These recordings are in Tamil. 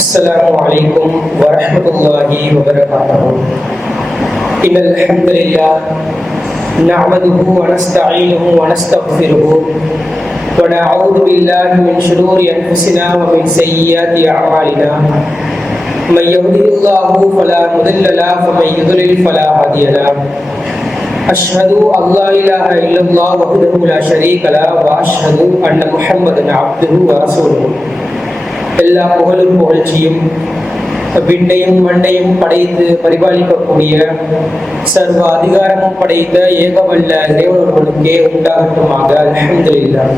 السلام عليكم ورحمة الله وبركاته. إن الحمد لله نعمده ونستعينه ونستغفره ونعوذ بالله من شرور أنفسنا ومن سيئات أعمالنا. من يهده الله فلا مضل له ومن يضلل فلا هادي له. أشهد أن لا إله إلا الله وحده لا شريك له وأشهد أن محمدا عبده ورسوله. எல்லா புகழும் புகழ்ச்சியும் விண்ணையும் மண்ணையும் படைத்து பரிபாலிக்கக்கூடிய சர்வ அதிகாரமும் படைத்த ஏகவல்ல இறைவனர்களுக்கே உண்டாகட்டுமாக. அல்ஹம்துலில்லாஹ்.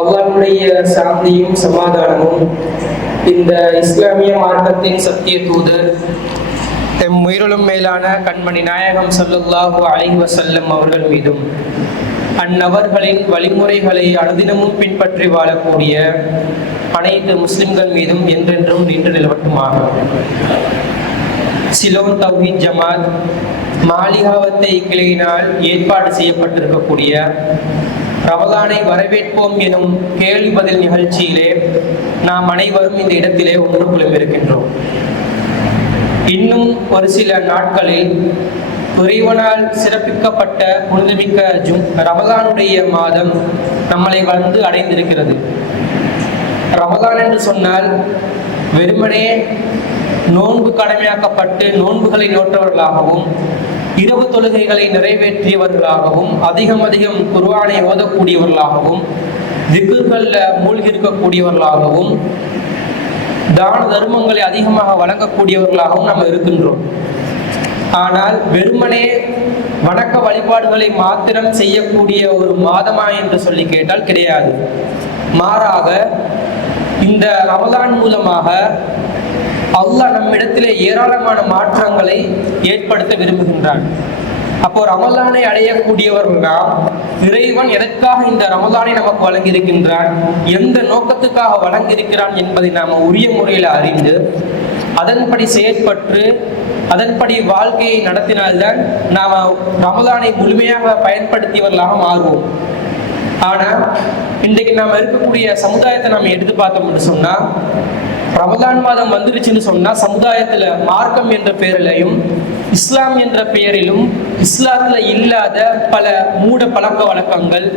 அல்லாஹ்வுடைய சாந்தியும் சமாதானமும் இந்த இஸ்லாமிய மார்க்கத்தின் சத்திய தூதர் எம் உயிரிலும் மேலான கண்மணி நாயகம் ஸல்லல்லாஹு அலைஹி வஸல்லம் அவர்கள் மீதும் அந்நபர்களின் வழிமுறைகளை அனுதினமும் பின்பற்றி வாழக்கூடிய அனைத்து முஸ்லிம்கள் மீதும் என்றென்றும் நின்று நிலவட்டுமாக. சிலோன் தௌஹீத் ஜமாத் மாலிகாவத்தை கிளையினால் ஏற்பாடு செய்யப்பட்டிருக்கக்கூடிய ரமலானை வரவேற்போம் எனும் கேள்வி பதில் நிகழ்ச்சியிலே நாம் அனைவரும் இந்த இடத்திலே ஒன்று குழுமிருக்கின்றோம். இன்னும் ஒரு சில நாட்களில் இறைவனால் சிறப்பிக்கப்பட்ட புனிதமிக்க ரமலானுடைய மாதம் நம்மளை வந்து அடைந்திருக்கிறது. ரமலான் என்று சொன்னால் வெறுமனே நோன்பு கடமையாக்கப்பட்டு நோன்புகளை நோற்றவர்களாகவும் இரவு தொழுகைகளை நிறைவேற்றியவர்களாகவும் அதிகம் குர்ஆனை ஓதக்கூடியவர்களாகவும் திக்ர்களில் மூழ்கி இருக்கக்கூடியவர்களாகவும் தான தர்மங்களை அதிகமாக வழங்கக்கூடியவர்களாகவும் நாம் இருக்கின்றோம். ஆனால் வெறுமனே வணக்க வழிபாடுகளை மாத்திரம் செய்யக்கூடிய ஒரு மாதமா என்று சொல்லி கேட்டால் கிடையாது. மாறாக இந்த ரமலான் மூலமாக அல்லாஹ் நம்மிடத்திலே ஏராளமான மாற்றங்களை ஏற்படுத்த விரும்புகின்றான். அப்போ ரமலானை அடையக்கூடியவர்களா இறைவன் எதற்காக இந்த ரமலானை நமக்கு வழங்கியிருக்கின்றான், எந்த நோக்கத்துக்காக வழங்கியிருக்கிறான் என்பதை நாம் உரிய முறையில் அறிந்து அதன்படி செயற்பட்டு அதன்படி வாழ்க்கையை நடத்தினால்தான் நாம் ரமலானை முழுமையாக பயன்படுத்தியவர்களாக மாறுவோம். ஆனால் இன்றைக்கு நாம் இருக்கக்கூடிய சமுதாயத்தை நாம் எடுத்து பார்த்தோம் என்று சொன்னால், ரமலான் மாதம் வந்துருச்சுன்னு சொன்னால் சமுதாயத்தில் மார்க்கம் என்ற பெயரிலையும் இஸ்லாம் என்ற பெயரிலும் இஸ்லாத்தில் இல்லாத பல மூட பழக்க வழக்கங்கள்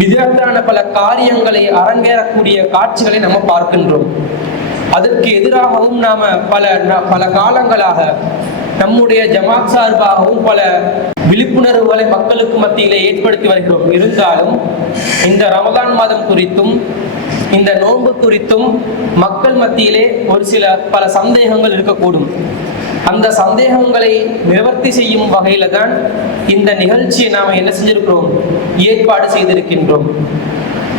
விதத்தான பல காரியங்களை அரங்கேறக்கூடிய காட்சிகளை நம்ம பார்க்கின்றோம். அதற்கு எதிராகவும் நாம் பல காலங்களாக நம்முடைய ஜமாத் சார்பாகவும் பல விழிப்புணர்வுகளை மக்களுக்கு மத்தியிலே ஏற்படுத்தி வருகிறோம். இருந்தாலும் இந்த ரமலான் மாதம் குறித்தும் இந்த நோன்பு குறித்தும் மக்கள் மத்தியிலே ஒரு பல சந்தேகங்கள் இருக்கக்கூடும். அந்த சந்தேகங்களை நிவர்த்தி செய்யும் வகையில தான் இந்த நிகழ்ச்சியை நாம் என்ன செஞ்சிருக்கிறோம், ஏற்பாடு செய்திருக்கின்றோம்.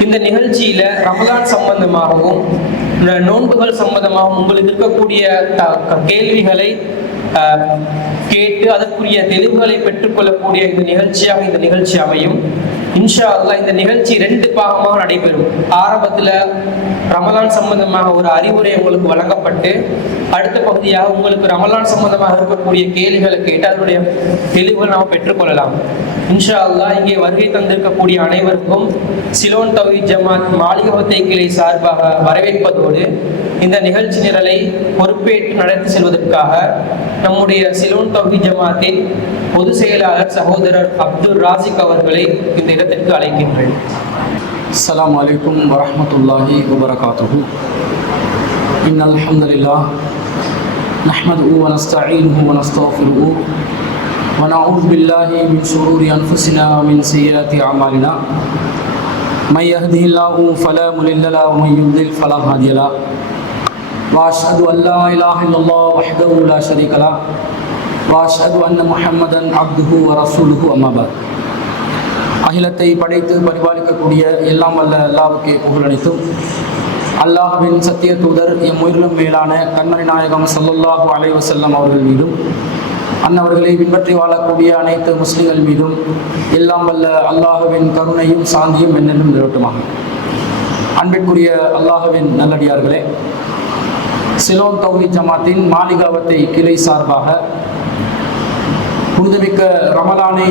இந்த நிகழ்ச்சியில ரமலான் சம்பந்தமாகவும் நோன்புகள் சம்பந்தமாகவும் உங்களுக்கு இருக்கக்கூடிய கேள்விகளை கேட்டு அதற்குரிய தெளிவுகளை பெற்றுக்கொள்ளக்கூடிய இந்த நிகழ்ச்சி அமையும். இன்ஷா அல்லாஹ் இந்த நிகழ்ச்சி 2 பாகமாக நடைபெறும். ஆரம்பத்தில் ரமலான் சம்பந்தமாக ஒரு அறிவுரை உங்களுக்கு வழங்கப்பட்டு அடுத்த பகுதியாக உங்களுக்கு ரமலான் சம்பந்தமாக இருக்கக்கூடிய கேள்விகளை கேட்டு அதனுடைய தெளிவுகள் நாம் பெற்றுக்கொள்ளலாம். இன்ஷா அல்லாஹ் இங்கே வருகை தந்திருக்கக்கூடிய அனைவருக்கும் சிலோன் தௌஹீத் ஜமாத் மாலிகாவத்தை கிளை சார்பாக வரவேற்பதோடு இந்த நிகழ்ச்சி நிரலை பொறுப்பேற்று நடத்தி செல்வதற்காக நம்முடைய சிலோன் தௌஹீத் ஜமாத்தின் பொதுச் செயலாளர் சகோதரர் அப்துல் ராசிக் அவர்களை இந்த இடத்திற்கு அழைக்கின்றேன். அஸ்ஸலாமு அலைக்கும் வரஹ்மத்துல்லாஹி வபரகாத்துஹு. இன்னல் ஹம்துலில்லாஹ் நஹ்மதுஹு வ நஸ்தஈனுஹு வ நஸ்தக்ஃபிருஹு வ நஊது பில்லாஹி மின் ஷுரூரி அன்ஃபுஸினா வ மின் ஸய்யிஆத்தி அமாலினா. மை யஹ்திஹில்லாஹு ஃபலா முضில்ல லஹு வ மை யுضلل ஃபலா ஹாதிய லஹு. வ அஷ்ஹது அன் லா இலாஹ இல்லல்லாஹ் வஹ்தஹு லா ஷரீக லஹு வ அஷ்ஹது அன்ன முஹம்மதன் அப்துஹு வ ரசூலுஹு அம்மா பஅத். அகிலத்தை படைத்து பரிபாலிக்கக்கூடிய எல்லாம் வல்ல அல்லாஹ்வுக்கே புகழனைத்தும் அல்லாஹ்வின் சத்திய தூதர் எம் உயிரிலும் மேலான கண்மணி நாயகம் ஸல்லல்லாஹு அலைஹி வஸல்லம் அவர்கள் மீதும் அன்னவர்களை பின்பற்றி வாழக்கூடிய அனைத்து முஸ்லிம்கள் மீதும் எல்லாம் வல்ல அல்லாஹ்வின் கருணையும் சாந்தியும் என்னென்னும் நிலவட்டுமாக. அன்பிற்குரிய அல்லாஹ்வின் நல்லடியார்களே, சிலோன் தௌஹீத் ஜமாத்தின் மாலிகாவத்தை கிளை சார்பாக புனிதமிக்க ரமலானை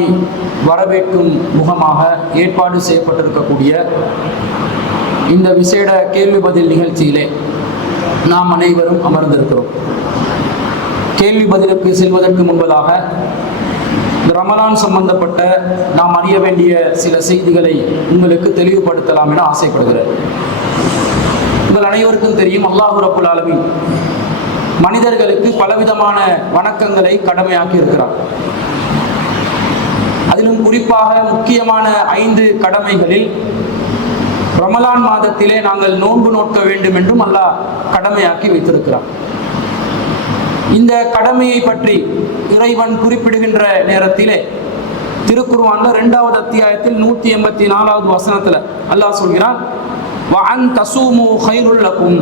வரவேற்கும் முகமாக ஏற்பாடு செய்யப்பட்டிருக்கக்கூடிய இந்த விசேட கேள்வி பதில் நிகழ்ச்சியிலே நாம் அனைவரும் அமர்ந்திருக்கிறோம். கேள்வி பதிலுக்கு செல்வதற்கு முன்பதாக இந்த ரமலான் சம்பந்தப்பட்ட நாம் அறிய வேண்டிய சில செய்திகளை உங்களுக்கு தெளிவுபடுத்தலாம் என ஆசைப்படுகிறேன். உங்கள் அனைவருக்கும் தெரியும், அல்லாஹ் ரப்புல் ஆலமீன் மனிதர்களுக்கு பலவிதமான வணக்கங்களை கடமையாக்கி இருக்கிறார். அதிலும் குறிப்பாக முக்கியமான 5 கடமைகளில் ரமலான் மாதத்திலே நாங்கள் நோன்பு நோக்க வேண்டும் என்றும் அல்லாஹ் கடமையாக்கி வைத்திருக்கிறார். இந்த கடமையை பற்றி இறைவன் குறிப்பிடுகின்ற நேரத்திலே திருக்குர்ஆன்ல 2வது அத்தியாயத்தில் 184வது வசனத்துல அல்லாஹ் சொல்கிறான், வஅன் தஸூமு கைருல் லகும்,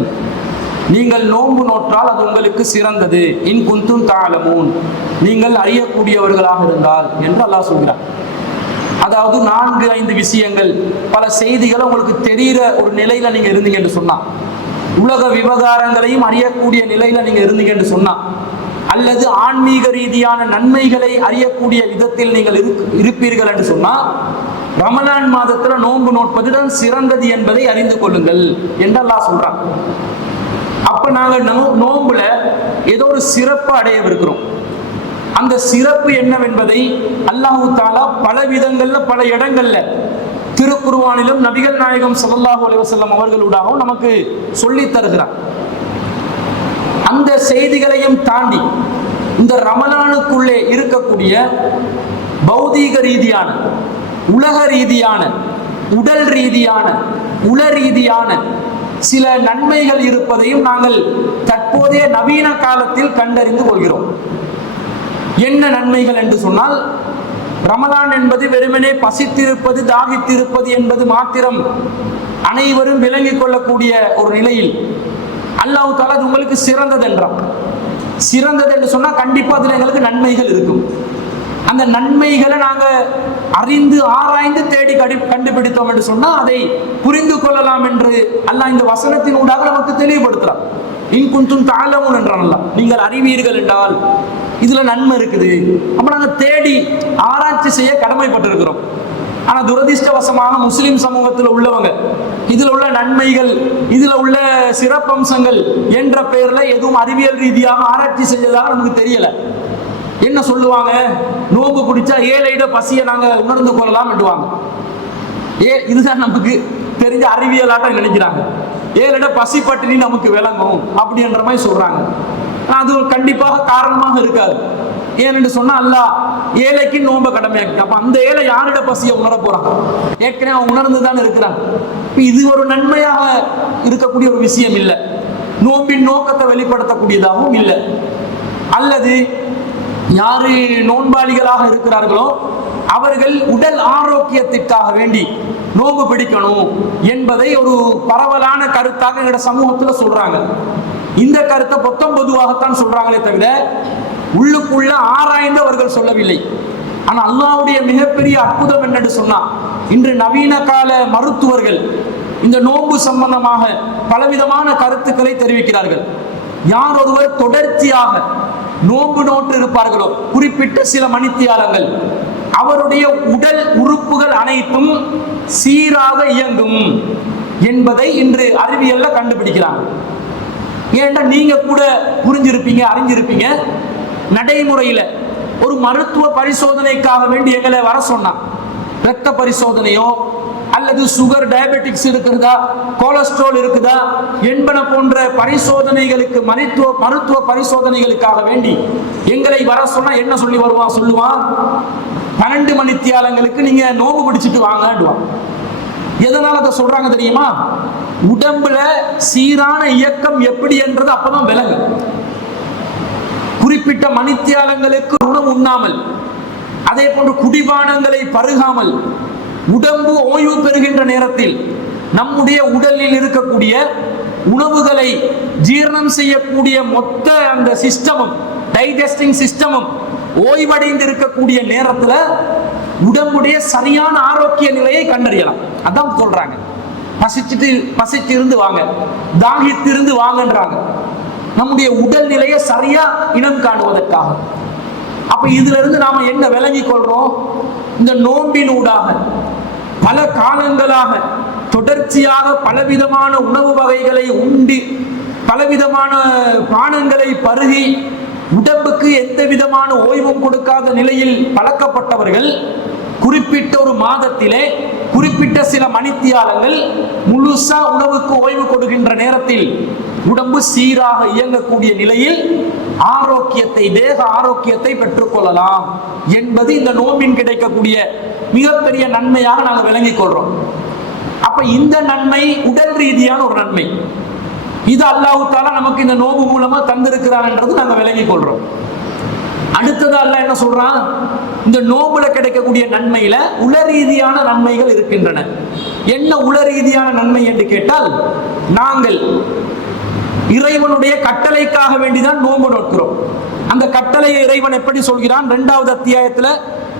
நீங்கள் நோன்பு நோற்றால் அது உங்களுக்கு சிறந்தது, இன் குன்தும் தஅலமூன், நீங்கள் அறியக்கூடியவர்களாக இருந்தால் என்று அல்லாஹ் சொல்கிறார். அதாவது 4-5 விஷயங்கள், பல செய்திகளை உங்களுக்கு தெரிகிற ஒரு நிலையில நீங்க இருந்தீங்க என்று சொன்னா, உலக விவகாரங்களையும் அறியக்கூடிய நிலையில நீங்க இருந்தீங்க என்று சொன்னா, அல்லது ஆன்மீக ரீதியான நன்மைகளை அறியக்கூடிய விதத்தில் நீங்கள் இருப்பீர்கள் என்று சொன்னா, ரமலான் மாதத்துல நோன்பு நோட்பதுதான் சிறந்தது என்பதை அறிந்து கொள்ளுங்கள் என்று அல்லாஹ் சொல்றான். அப்ப நாங்கள் நோன்புல ஏதோ ஒரு சிறப்பு அடையவிருக்கிறோம். அந்த சிறப்பு என்னவென்பதை அல்லாஹு தஆலா பல விதங்கள்ல பல இடங்கள்ல திருக்குர்ஆனிலும் நபிகள் நாயகம் ஸல்லல்லாஹு அலைஹி வஸல்லம் அவர்களூடாகவும் நமக்கு சொல்லி தருகிறார். அந்த செய்திகளையும் தாண்டி இந்த ரமலானுக்குள்ளே இருக்கக்கூடிய பௌதீக ரீதியான, உலக ரீதியான, உடல் ரீதியான, உள ரீதியான சில நன்மைகள் இருப்பதையும் நாங்கள் தற்போதைய நவீன காலத்தில் கண்டறிந்து கொள்கிறோம். என்ன நன்மைகள் என்று சொன்னால், ரமலான் என்பது வெறுமனே பசித்திருப்பது, தாகித்திருப்பது என்பது மாத்திரம் அனைவரும் விளங்கிக் கொள்ளக்கூடிய ஒரு நிலையில் அல்லாஹ் தஆலா அது உங்களுக்கு சிறந்தது என்றான். சிறந்தது என்று சொன்னா கண்டிப்பா அதுல எங்களுக்கு நன்மைகள் இருக்கும். அந்த நன்மைகளை நாங்க அறிந்து ஆராய்ந்து தேடி கண்டுபிடித்தோம் என்று சொன்னா அதை புரிந்து கொள்ளலாம் என்று அல்லாஹ் இந்த வசனத்தின் ஊடாக நமக்கு தெளிவுபடுத்துறான். இன் குன்தும் தஅலமூன் என்றான் அல்லாஹ், நீங்கள் அறிவீர்கள் என்றால் இதுல நன்மை இருக்குது. அப்ப நாங்க தேடி ஆராய்ச்சி செய்ய கடமைப்பட்டிருக்கிறோம். ஆனா துரதிர்ஷ்டவசமாக முஸ்லிம் சமூகத்தில் உள்ளவங்க இதுல உள்ள நன்மைகள், இதுல உள்ள சிறப்பம்சங்கள் என்ற பெயர்ல எதுவும் அறிவியல் ரீதியாக ஆராய்ச்சி செய்ததாக நமக்கு தெரியல. என்ன சொல்லுவாங்க, நோம்பு பிடிச்சா ஏழையிட பசியை நாங்க உணர்ந்து கொள்ளலாம் என்றுவாங்க. இதுதான் நமக்கு தெரிஞ்ச அறிவியலாட்டம் நினைக்கிறாங்க. ஏழையிட பசி பட்டினி நமக்கு விளங்கும் அப்படி என்ற மாதிரி சொல்றாங்க. அது கண்டிப்பாக காரணமாக இருக்காது. ஏனென்று சொன்னா அல்லாஹ் ஏழைக்கு நோம்ப கடமையாக்கி, அப்ப அந்த ஏழை யாரிட பசியை உணர போறாங்க? ஏற்கனவே அவன் உணர்ந்துதான் இருக்கிறாங்க. இது ஒரு நன்மையாக இருக்கக்கூடிய ஒரு விஷயம் இல்லை, நோம்பின் நோக்கத்தை வெளிப்படுத்தக்கூடியதாகவும் இல்லை. அல்லது யாரு நோன்பாளிகளாக இருக்கிறார்களோ அவர்கள் உடல் ஆரோக்கியத்திற்காக வேண்டி நோன்பு பிடிக்கணும் என்பதை ஒரு பரவலான கருத்தாக எங்களோட சமூகத்துல சொல்றாங்க. இந்த கருத்தை பொதுவாகத்தான் சொல்றாங்களே தவிர உள்ளுக்குள்ள ஆராய்ந்து அவர்கள் சொல்லவில்லை. ஆனா அல்லாஹ்வுடைய மிகப்பெரிய அற்புதம் என்னன்னு சொன்னா, இன்று நவீன கால மருத்துவர்கள் இந்த நோன்பு சம்பந்தமாக பலவிதமான கருத்துக்களை தெரிவிக்கிறார்கள். யார் ஒருவர் தொடர்ச்சியாக நோன்பு நோட்டு இருப்பார்களோ குறிப்பிட்ட சில மணித்தியாலங்கள், அவருடைய உடல் உறுப்புகள் அனைத்தும் சீராக இயங்கும் என்பதை இன்று அறிவியல்ல கண்டுபிடிக்கிறாங்க. ஏன்னா நீங்க கூட புரிஞ்சிருப்பீங்க, அறிஞ்சிருப்பீங்க, நடைமுறையில ஒரு மருத்துவ பரிசோதனைக்காக வேண்டி எங்களை வர சொன்னா, இரத்த பரிசோதனையோ அல்லது சுகர், டயபெட்டிக்ஸ் இருக்கிறதா, கொலஸ்ட்ரால் இருக்குதா என்பன போன்ற பரிசோதனைகளுக்கு, மருத்துவ பரிசோதனைகளுக்காக வேண்டி எங்களை வர சொன்னா என்ன சொல்லி சொல்லுவான், 12 மணித்தியாலங்களுக்கு நீங்க நோம்பு பிடிச்சிட்டு வாங்கடுவான். எதனால அதை சொல்றாங்க தெரியுமா? உடம்புல சீரான இயக்கம் எப்படி என்றது அப்பதான் விலங்கு. குறிப்பிட்ட மணித்தியாலங்களுக்கு உணவு உண்ணாமல், அதே போன்று குடிபானங்களை பருகாமல், உடம்பு ஓய்வு பெறுகின்ற நேரத்தில் நம்முடைய உடலில் இருக்கக்கூடிய உணவுகளை ஜீரணம் செய்யக்கூடிய மொத்த அந்த சிஸ்டமும், டைஜஸ்டிங் சிஸ்டமும் ஓய்வடைந்து இருக்கக்கூடிய நேரத்துல உடம்புடைய சரியான ஆரோக்கிய நிலையை கண்டறியலாம். அதான் சொல்றாங்க, பசிச்சு இருந்து வாங்க, தாகித்து இருந்து வாங்கன்றாங்க, நம்முடைய உடல் நிலையை சரியா இனம் காணுவதற்காக. அப்ப இதுல இருந்து நாம என்ன விளங்கிக் கொள்றோம்? இந்த நோம்பின் ஊடாக பல காலங்களாக தொடர்ச்சியாக பலவிதமான உணவு வகைகளை உண்டு பலவிதமான பானங்களை பருகி உடம்புக்கு எந்த விதமான ஓய்வும் கொடுக்காத நிலையில் பழக்கப்பட்டவர்கள் குறிப்பிட்ட ஒரு மாதத்திலே குறிப்பிட்ட சில மணித்தியாலங்கள் முழுசா உணவுக்கு ஓய்வு கொடுக்கின்ற நேரத்தில் உடம்பு சீராக இயங்கக்கூடிய நிலையில் ஆரோக்கியத்தை, தேக ஆரோக்கியத்தை பெற்றுக்கொள்ளலாம் என்பது இந்த நோம்பின் கிடைக்கக்கூடிய மிகப்பெரிய நன்மையாக நாங்கள் விளங்கிக் கொள்றோம். அப்ப இந்த நன்மை உடல் ரீதியான ஒரு நன்மை. இது அல்லாஹ் தஆலா நமக்கு இந்த நோம்பு மூலமா தந்திருக்கிறார் என்றது நாங்கள் விளங்கிக் கொள்றோம். அடுத்தது அல்லாஹ் என்ன சொல்றான், இந்த நோம்புல கிடைக்கக்கூடிய நன்மையில உள ரீதியான நன்மைகள் இருக்கின்றன. என்ன உள ரீதியான நன்மை என்று கேட்டால், நாங்கள் இறைவனுடைய கட்டளைக்காக வேண்டிதான் நோன்பு நோக்கிறோம். அந்த கட்டளையை இறைவன் எப்படி சொல்கிறான்? 2வது அத்தியாயத்துல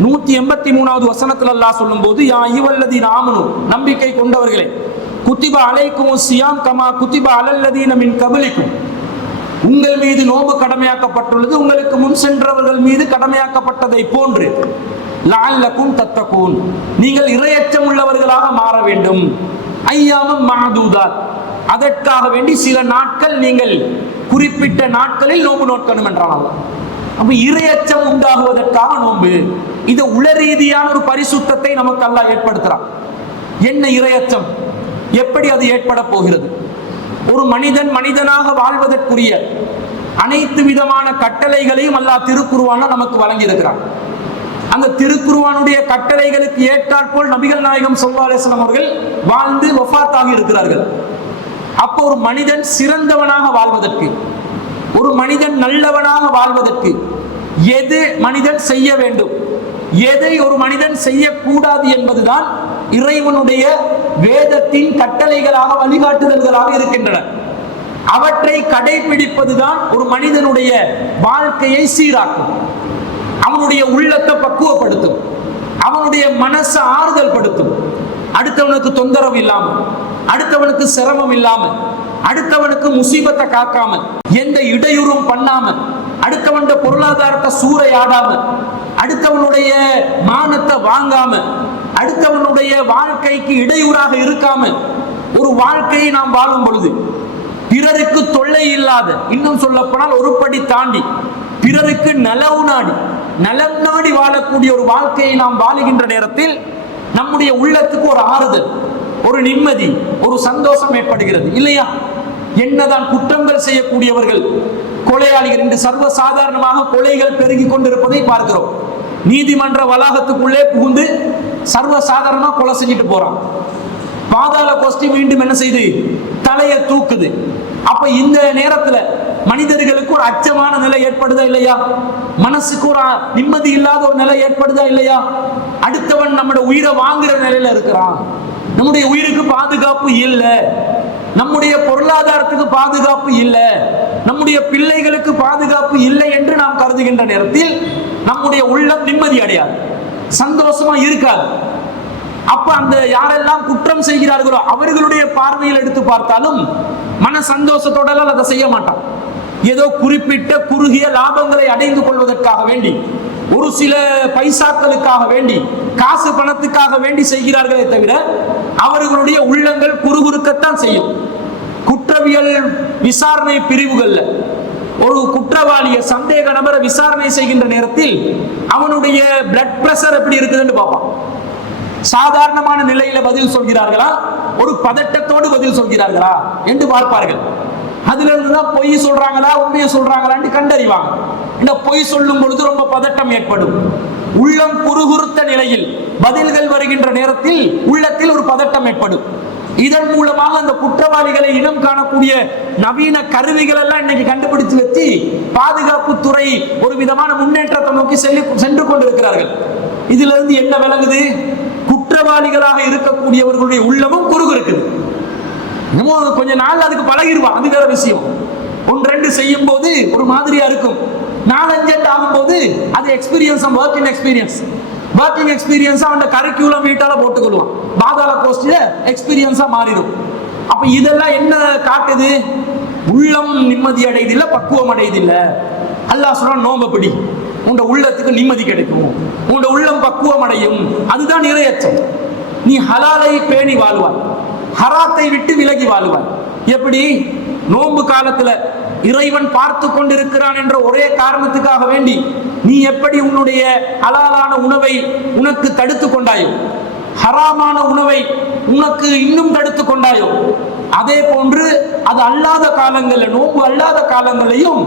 183வது வசனத்துல அல்லாஹ் சொல்லும் போது, யா அய்யுஹல்லதீன ஆமனு, நம்பிக்கை கொண்டவர்களே, குத்திப அலைக்குமுஸ் ஸியாம் கமா குத்திப அலல்லதீன மின் கப்லிக்கும், உங்கள் மீது நோன்பு கடமையாக்கப்பட்டுள்ளது உங்களுக்கு முன் சென்றவர்கள் மீது கடமையாக்கப்பட்டதை போன்று, லஅல்லக்கும் தத்தகூன், நீங்கள் இறையச்சம் உள்ளவர்களாக மாற வேண்டும். ஐயாமம் மஅதூதாத், அதற்காக வேண்டி சில நாட்கள் நீங்கள் குறிப்பிட்ட நாட்களில் நோன்பு நோக்கணும் என்றால், அப்ப இறையச்சம் உண்டாகுவதற்காக நோன்பு. இது உள ரீதியான ஒரு பரிசுத்தத்தை நமக்கு அல்லாஹ் ஏற்படுத்துறான். என்ன இறையச்சம், எப்படி அது ஏற்பட போகிறது? ஒரு மனிதன் மனிதனாக வாழ்வதற்குரிய அனைத்து விதமான கட்டளைகளையும் அல்லாஹ் திருக்குர்ஆன்ல நமக்கு வழங்கி இருக்கிறான். அந்த திருக்குர்ஆனுடைய கட்டளைகளுக்கு ஏற்றாற்போல் நபிகள் நாயகம் ஸல்லல்லாஹு அலைஹி வஸல்லம் அவர்கள் வாழ்ந்து வஃபாத்தாகி இருக்கிறார்கள். அப்போ ஒரு மனிதன் சிறந்தவனாக வாழ்வதற்கு, ஒரு மனிதன் நல்லவனாக வாழ்வதற்கு எது மனிதன் செய்ய வேண்டும், எதை ஒரு மனிதன் செய்யக்கூடாது என்பதுதான் இறைவனுடைய வேதத்தின் கட்டளைகளாக, வழிகாட்டுதல்களாக இருக்கின்றன. அவற்றை கடைபிடிப்பதுதான் ஒரு மனிதனுடைய வாழ்க்கையை சீராக்கும், அவனுடைய உள்ளத்தை பக்குவப்படுத்தும், அவனுடைய மனசை ஆறுதல் படுத்தும். அடுத்தவனுக்கு தொந்தரவு இல்லாம, அடுத்தவனுக்கு சிரமம் இல்லாம, அடுத்தவனுக்கு முசீபத்தை காக்காம, எந்த இடையூறும் பண்ணாம, அடுத்தவன் பொருளாதாரத்தை சூறையாடாம, அடுத்தவனுடைய மானத்தை வாங்காம, அடுத்தவனுடைய வாழ்க்கைக்கு இடையூறாக இருக்காம ஒரு வாழ்க்கையை நாம் வாழும் பொழுது, பிறருக்கு தொல்லை இல்லாத, இன்னும் சொல்ல போனால் ஒரு படி தாண்டி பிறருக்கு நலம் நாடி வாழக்கூடிய ஒரு வாழ்க்கையை நாம் வாழுகின்ற நேரத்தில் நம்முடைய உள்ளத்துக்கு ஒரு ஆறுதல், ஒரு நிம்மதி, ஒரு சந்தோஷம் ஏற்படுகிறது இல்லையா? என்னதான் குற்றங்கள் செய்யக்கூடியவர்கள், கொலையாளிகள், இன்று சர்வசாதாரணமாக கொலைகள் பெருகி கொண்டிருப்பதை பார்க்கிறோம். நீதிமன்ற வளாகத்துக்குள்ளே புகுந்து சர்வசாதாரணமா கொலை செஞ்சுட்டு போறான். பாதாள கோஷ்டி மீண்டும் என்ன செய்து தலையை தூக்குது. அப்ப இந்த நேரத்துல மனிதர்களுக்கு ஒரு அச்சமான நிலை ஏற்படுதா இல்லையா? மனசுக்கு ஒரு நிம்மதி இல்லாத ஒரு நிலை ஏற்படுதா இல்லையா? அடுத்தவன் நம்முடைய உயிரை வாங்குற நிலையில இருக்கிறான், நம்முடைய உயிருக்கு பாதுகாப்பு இல்லை, நம்முடைய பொருளாதாரத்துக்கு பாதுகாப்பு இல்லை, நம்முடைய பிள்ளைகளுக்கு பாதுகாப்பு இல்லை என்று நாம் கருதுகின்ற நேரத்தில் நம்முடைய உள்ளம் நிம்மதி அடையாது, சந்தோஷமா இருக்காது. அப்ப அந்த யாரெல்லாம் குற்றம் செய்கிறார்களோ அவர்களுடைய பார்வையில் எடுத்து பார்த்தாலும் மன சந்தோஷத்தோட அதை செய்ய மாட்டான். ஏதோ குறிப்பிட்ட குறுகிய லாபங்களை அடைந்து கொள்வதற்காக வேண்டி, ஒரு சில பைசாக்களுக்காக வேண்டி, காசு பணத்துக்காக வேண்டி செய்கிறார்களே தவிர அவர்களுடைய உள்ளங்கள் குறுகுறுக்கத்தான் செய்யும். குற்றவியல் விசாரணை பிரிவுகள்ல ஒரு குற்றவாளியை, சந்தேக நபரை விசாரணை செய்கின்ற நேரத்தில் அவனுடைய பிளட் பிரஷர் எப்படி இருக்குதுன்னு பார்ப்பான். சாதாரணமான நிலையில பதில் சொல்கிறார்களா, ஒரு பதட்டத்தோடு பதில் சொல்கிறார்களா என்று பார்ப்பார்கள். அதுல இருந்துதான் பொய் சொல்றாங்களா உண்மையை சொல்றாங்களான்னு கண்டறிவாங்க. இந்த பொய் சொல்லும் பொழுது ரொம்ப பதட்டம் ஏற்படும். உள்ளம் குறுகுறுத்த நிலையில் பதில்கள் வருகின்ற நேரத்தில் உள்ளத்தில் ஒரு பதட்டம் ஏற்படும். இதன் மூலமாக அந்த குற்றவாளிகளை இனம் காணக்கூடிய நவீன கருவிகள் எல்லாம் இன்னைக்கு கண்டுபிடிச்சு வச்சு பாதுகாப்பு துறை ஒரு விதமான முன்னேற்றத்தை நோக்கி சென்று கொண்டிருக்கிறார்கள். இதுல இருந்து என்ன விளங்குது? குற்றவாளிகளாக இருக்கக்கூடியவர்களுடைய உள்ளமும் குறுகுறுக்குது. கொஞ்ச நாள் அதுக்கு பழகிடுவான், அது வேற விஷயம். 1-2 செய்யும் போது ஒரு மாதிரியா இருக்கும், 4-5 ஆகும் போது அது எக்ஸ்பீரியன்ஸ், ஒர்க்கிங் எக்ஸ்பீரியன்ஸ் அவன் கரிக்குலம் வீட்டால போட்டுக்கொள்வான், பாதாள கோஷ்டில எக்ஸ்பீரியன்ஸா மாறிடும். அப்ப இதெல்லாம் என்ன காட்டுது? உள்ளம் நிம்மதி அடையதில்லை, பக்குவம் அடையதில்லை. அல்லாஹ் சொல்றான், நோம்பப்படி உங்க உள்ளத்துக்கு நிம்மதி கிடைக்கும், உங்க உள்ளம் பக்குவம் அடையும். அதுதான் இறையச்சம். நீ ஹலாலை பேணி வாழ்வாய், ஹராத்தை விட்டு விலகி வாழ்வாய். எப்படி நோன்பு காலத்துல இறைவன் பார்த்து கொண்டிருக்கிறான் என்ற ஒரே காரணத்துக்காக வேண்டி நீ எப்படி உன்னுடைய ஹலாலான உணவை உனக்கு தடுத்து கொண்டாயோ, ஹராமான உணவை உனக்கு இன்னும் தடுத்து கொண்டாயோ, அதே போன்று அது அல்லாத காலங்களில், நோன்பு அல்லாத காலங்களையும்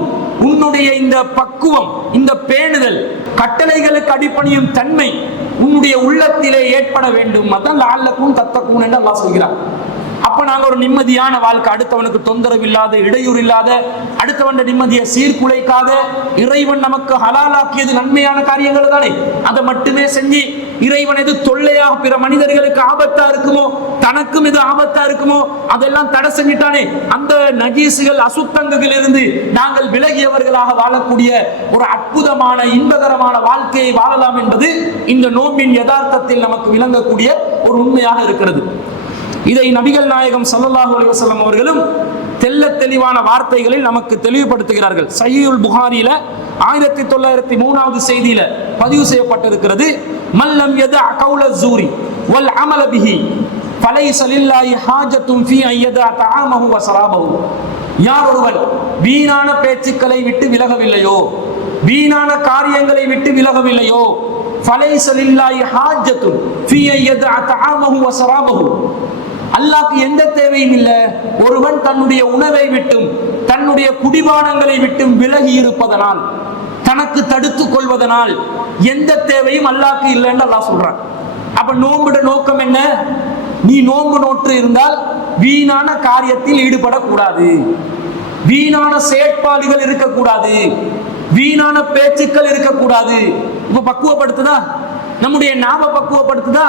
உன்னுடைய இந்த பக்குவம், இந்த பேணுதல், கட்டளைகளுக்கு அடிபணியும் தன்மை உன்னுடைய உள்ளத்திலே ஏற்பட வேண்டும். அதான் லஅல்லக்கும் தத்தக்கூன் என்று அல்லாஹ் சொல்கிறார். அப்ப நாங்க ஒரு நிம்மதியான வாழ்க்கை, அடுத்தவனுக்கு தொந்தரவு இல்லாத, இடையூறு இல்லாத, அடுத்தவன் நிம்மதியை சீர்குலைக்காத, இறைவன் நமக்கு ஹலாலாக்கியது நன்மையான காரியங்கள் தானே, அதை மட்டுமே செஞ்சு இறைவன் எது தொல்லையாக பிற மனிதர்களுக்கு ஆபத்தா இருக்குமோ, தனக்கும் எது ஆபத்தா இருக்குமோ அதெல்லாம் தடை செஞ்சிட்டானே, அந்த நஜீசுகள் அசுத்தங்கள் இருந்து நாங்கள் விலகியவர்களாக வாழக்கூடிய ஒரு அற்புதமான இன்பகரமான வாழ்க்கையை வாழலாம் என்பது இந்த நோம்பின் யதார்த்தத்தில் நமக்கு விளங்கக்கூடிய ஒரு உண்மையாக இருக்கிறது. இதை நபிகள் நாயகம் ஸல்லல்லாஹு அலைஹி வஸல்லம் அவர்களும் தெல்ல தெளிவான வார்த்தைகளில் நமக்கு தெளிவுபடுத்துகிறார்கள். சஹீஹுல் புகாரியில 1903வது செய்தியில பதிவு செய்யப்பட்டிருக்கிறது. மல்லம் யதா கௌல ஸூரி வல் அமல பிஹி ஃபலைஸ லில்லாஹி ஹாஜத்துன் ஃபீ அன் யதா தஆமஹு வ ஸராபஹு. யார் ஒருவன் வீணான பேச்சுக்களை விட்டு விலகவில்லையோ, வீணான காரியங்களை விட்டு விலகவில்லையோ, ஃபலைஸ லில்லாஹி ஹாஜத்துன் ஃபீ அன் யதா தஆமஹு வ ஸராபஹு, அல்லாஹ்க்கு எந்த தேவையும் இல்லை ஒருவன் தன்னுடைய உணவை விட்டும் தன்னுடைய குடிபானங்களை விட்டும் விலகி இருப்பதனால், தனக்கு தடுத்துக் கொள்வதனால் எந்த தேவையும் அல்லாஹ்க்கு இல்லைன்னு அல்லாஹ் சொல்றான். அப்ப நோன்புட நோக்கம் என்ன? நீ நோன்பு நோற்று இருந்தால் வீணான காரியத்தில் ஈடுபடக்கூடாது, வீணான செயற்பாடுகள் இருக்கக்கூடாது, வீணான பேச்சுக்கள் இருக்கக்கூடாது. இப்ப பக்குவப்படுத்துதா? நம்முடைய நாம பக்குவப்படுத்துதா?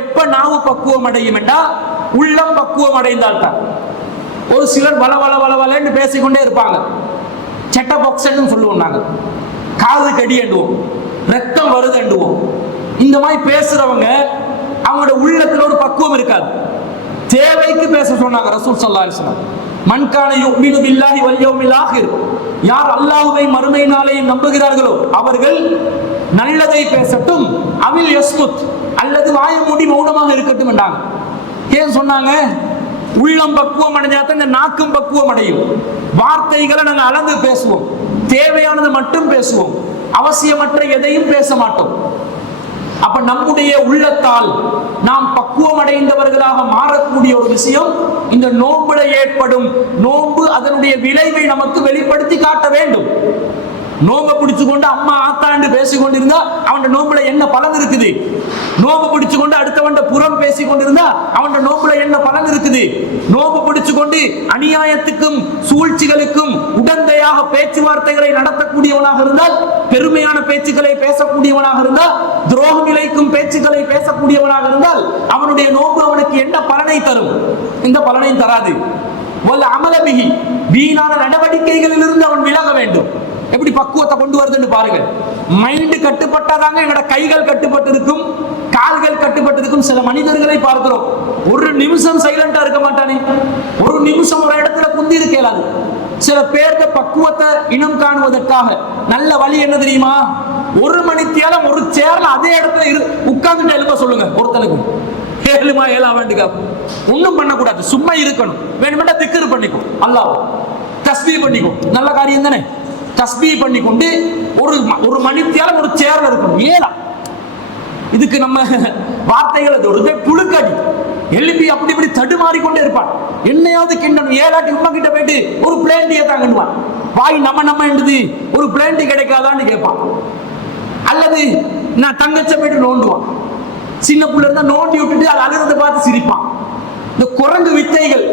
எப்ப நாவு பக்குவம் அடையும் என்றா உள்ளம் பக்குவம் அடைந்தால் தான். ஒரு சிலர் வள வள வள வளன்னு பேசிக்கொண்டே இருப்பாங்க. செட்ட பாக்ஸ்ன்னு சொல்லுவோம் நாங்க, காது கடி எண்டுவோம், ரத்தம் வருது எண்டுவோம். இந்த மாதிரி பேசுறவங்க அவங்களோட உள்ளத்துல ஒரு பக்குவம் இருக்காது. தேவைக்கு பேச சொன்னாங்க ரசூல் ஸல்லல்லாஹு அலைஹி வஸல்லம். மன் கான யுமினு பில்லாஹி வல் யௌமில் ஆகிர், யார் அல்லாஹ்வை மறுமை நாளையும் நம்புகிறார்களோ அவர்கள் நல்லதை பேசட்டும், அவில் யஸ்முத், அல்லது வாயை மூடி மௌனமாக இருக்கட்டும் என்றாங்க. ஏன் சொன்னாங்க? உள்ளம் பக்குவம் அடைஞ்சாதான் இந்த நாக்கும் பக்குவம் அடையும். வார்த்தைகளை நாங்கள் அளந்து பேசுவோம், தேவையானது மட்டும் பேசுவோம், அவசியமற்ற எதையும் பேச மாட்டோம். அப்ப நம்முடைய உள்ளத்தால் நாம் பக்குவம் அடைந்தவர்களாக மாறக்கூடிய ஒரு விஷயம் இந்த நோன்புல ஏற்படும். நோன்பு அதனுடைய விளைவை நமக்கு வெளிப்படுத்தி காட்ட வேண்டும். நோம்பை பிடிச்சு கொண்டு அம்மா ஆத்தாண்டு பேசி கொண்டிருந்தா அவன் நோம்புல என்ன பலன் இருக்குது? நோம்பு பிடிச்சு கொண்டு அடுத்தவன் புறம் பேசி கொண்டிருந்தா அவன் நோம்புல என்ன பலன் இருக்குது? நோம்பு பிடிச்சு கொண்டு அநியாயத்துக்கும் சூழ்ச்சிகளுக்கும் உடந்தையாக பேச்சுவார்த்தைகளை நடத்தக்கூடியவனாக இருந்தால், பெருமையான பேச்சுக்களை பேசக்கூடியவனாக இருந்தால், துரோகம் இழைக்கும் பேச்சுக்களை பேசக்கூடியவனாக இருந்தால் அவனுடைய நோம்பு அவனுக்கு என்ன பலனை தரும்? இந்த பலனை தராது. வல் அமல பிஹி, வீணான நடவடிக்கைகளில் இருந்து அவன் விலக வேண்டும். எப்படி பக்குவத்தை கொண்டு வருதுன்னு பாருங்க. மைண்ட் கட்டுப்பட்டாதாங்க எங்களோட கைகள் கட்டுப்பட்டு இருக்கும், கால்கள் கட்டுப்பட்டு இருக்கும். சில மனிதர்களை பார்க்கிறோம், ஒரு நிமிஷம் சைலண்டா இருக்க மாட்டானே, ஒரு நிமிஷம் ஒரு இடத்துல குந்தி இருக்கலாது. சில பேர்த்த பக்குவத்தை இனம் காணுவதற்காக நல்ல வழி என்ன தெரியுமா? ஒரு மணித்தியாலம் ஒரு சேர்ல அதே இடத்துல உட்கார்ந்துட்டு எழுப்ப சொல்லுங்க. ஒருத்தனுக்கு 7 வேண்டுங்க, ஒன்னும் பண்ணக்கூடாது, சும்மா இருக்கணும். வேணுமெண்டா திக்ர் பண்ணிக்கோ, அல்லாஹ் தஸ்பீஹ் பண்ணிக்கோ, நல்ல காரியம் தானே. தஸ்பீஹ் பண்ணி கொண்டு ஒரு மணித்தியாலம் ஒரு சேர்ல இருக்கணும். இதுக்கு நம்ம வார்த்தைகள் ஒரு புழுக்கடி எழுப்பி அப்படி இப்படி தடுமாறிக்கொண்டே இருப்பான். என்னையாவது கிண்டணும். 7 உமா கிட்ட போயிட்டு ஒரு பிளேண்டியை தாங்கணுவான். வாய் நம்ம என்றது ஒரு பிளேண்டி கிடைக்காதான்னு கேட்பான். அல்லது நான் தங்கச்ச போயிட்டு நோண்டுவான். சின்ன புள்ள இருந்தா நோண்டி விட்டுட்டு அது அழுகிறத பார்த்து சிரிப்பான். இந்த குரங்கு வித்தைகள்,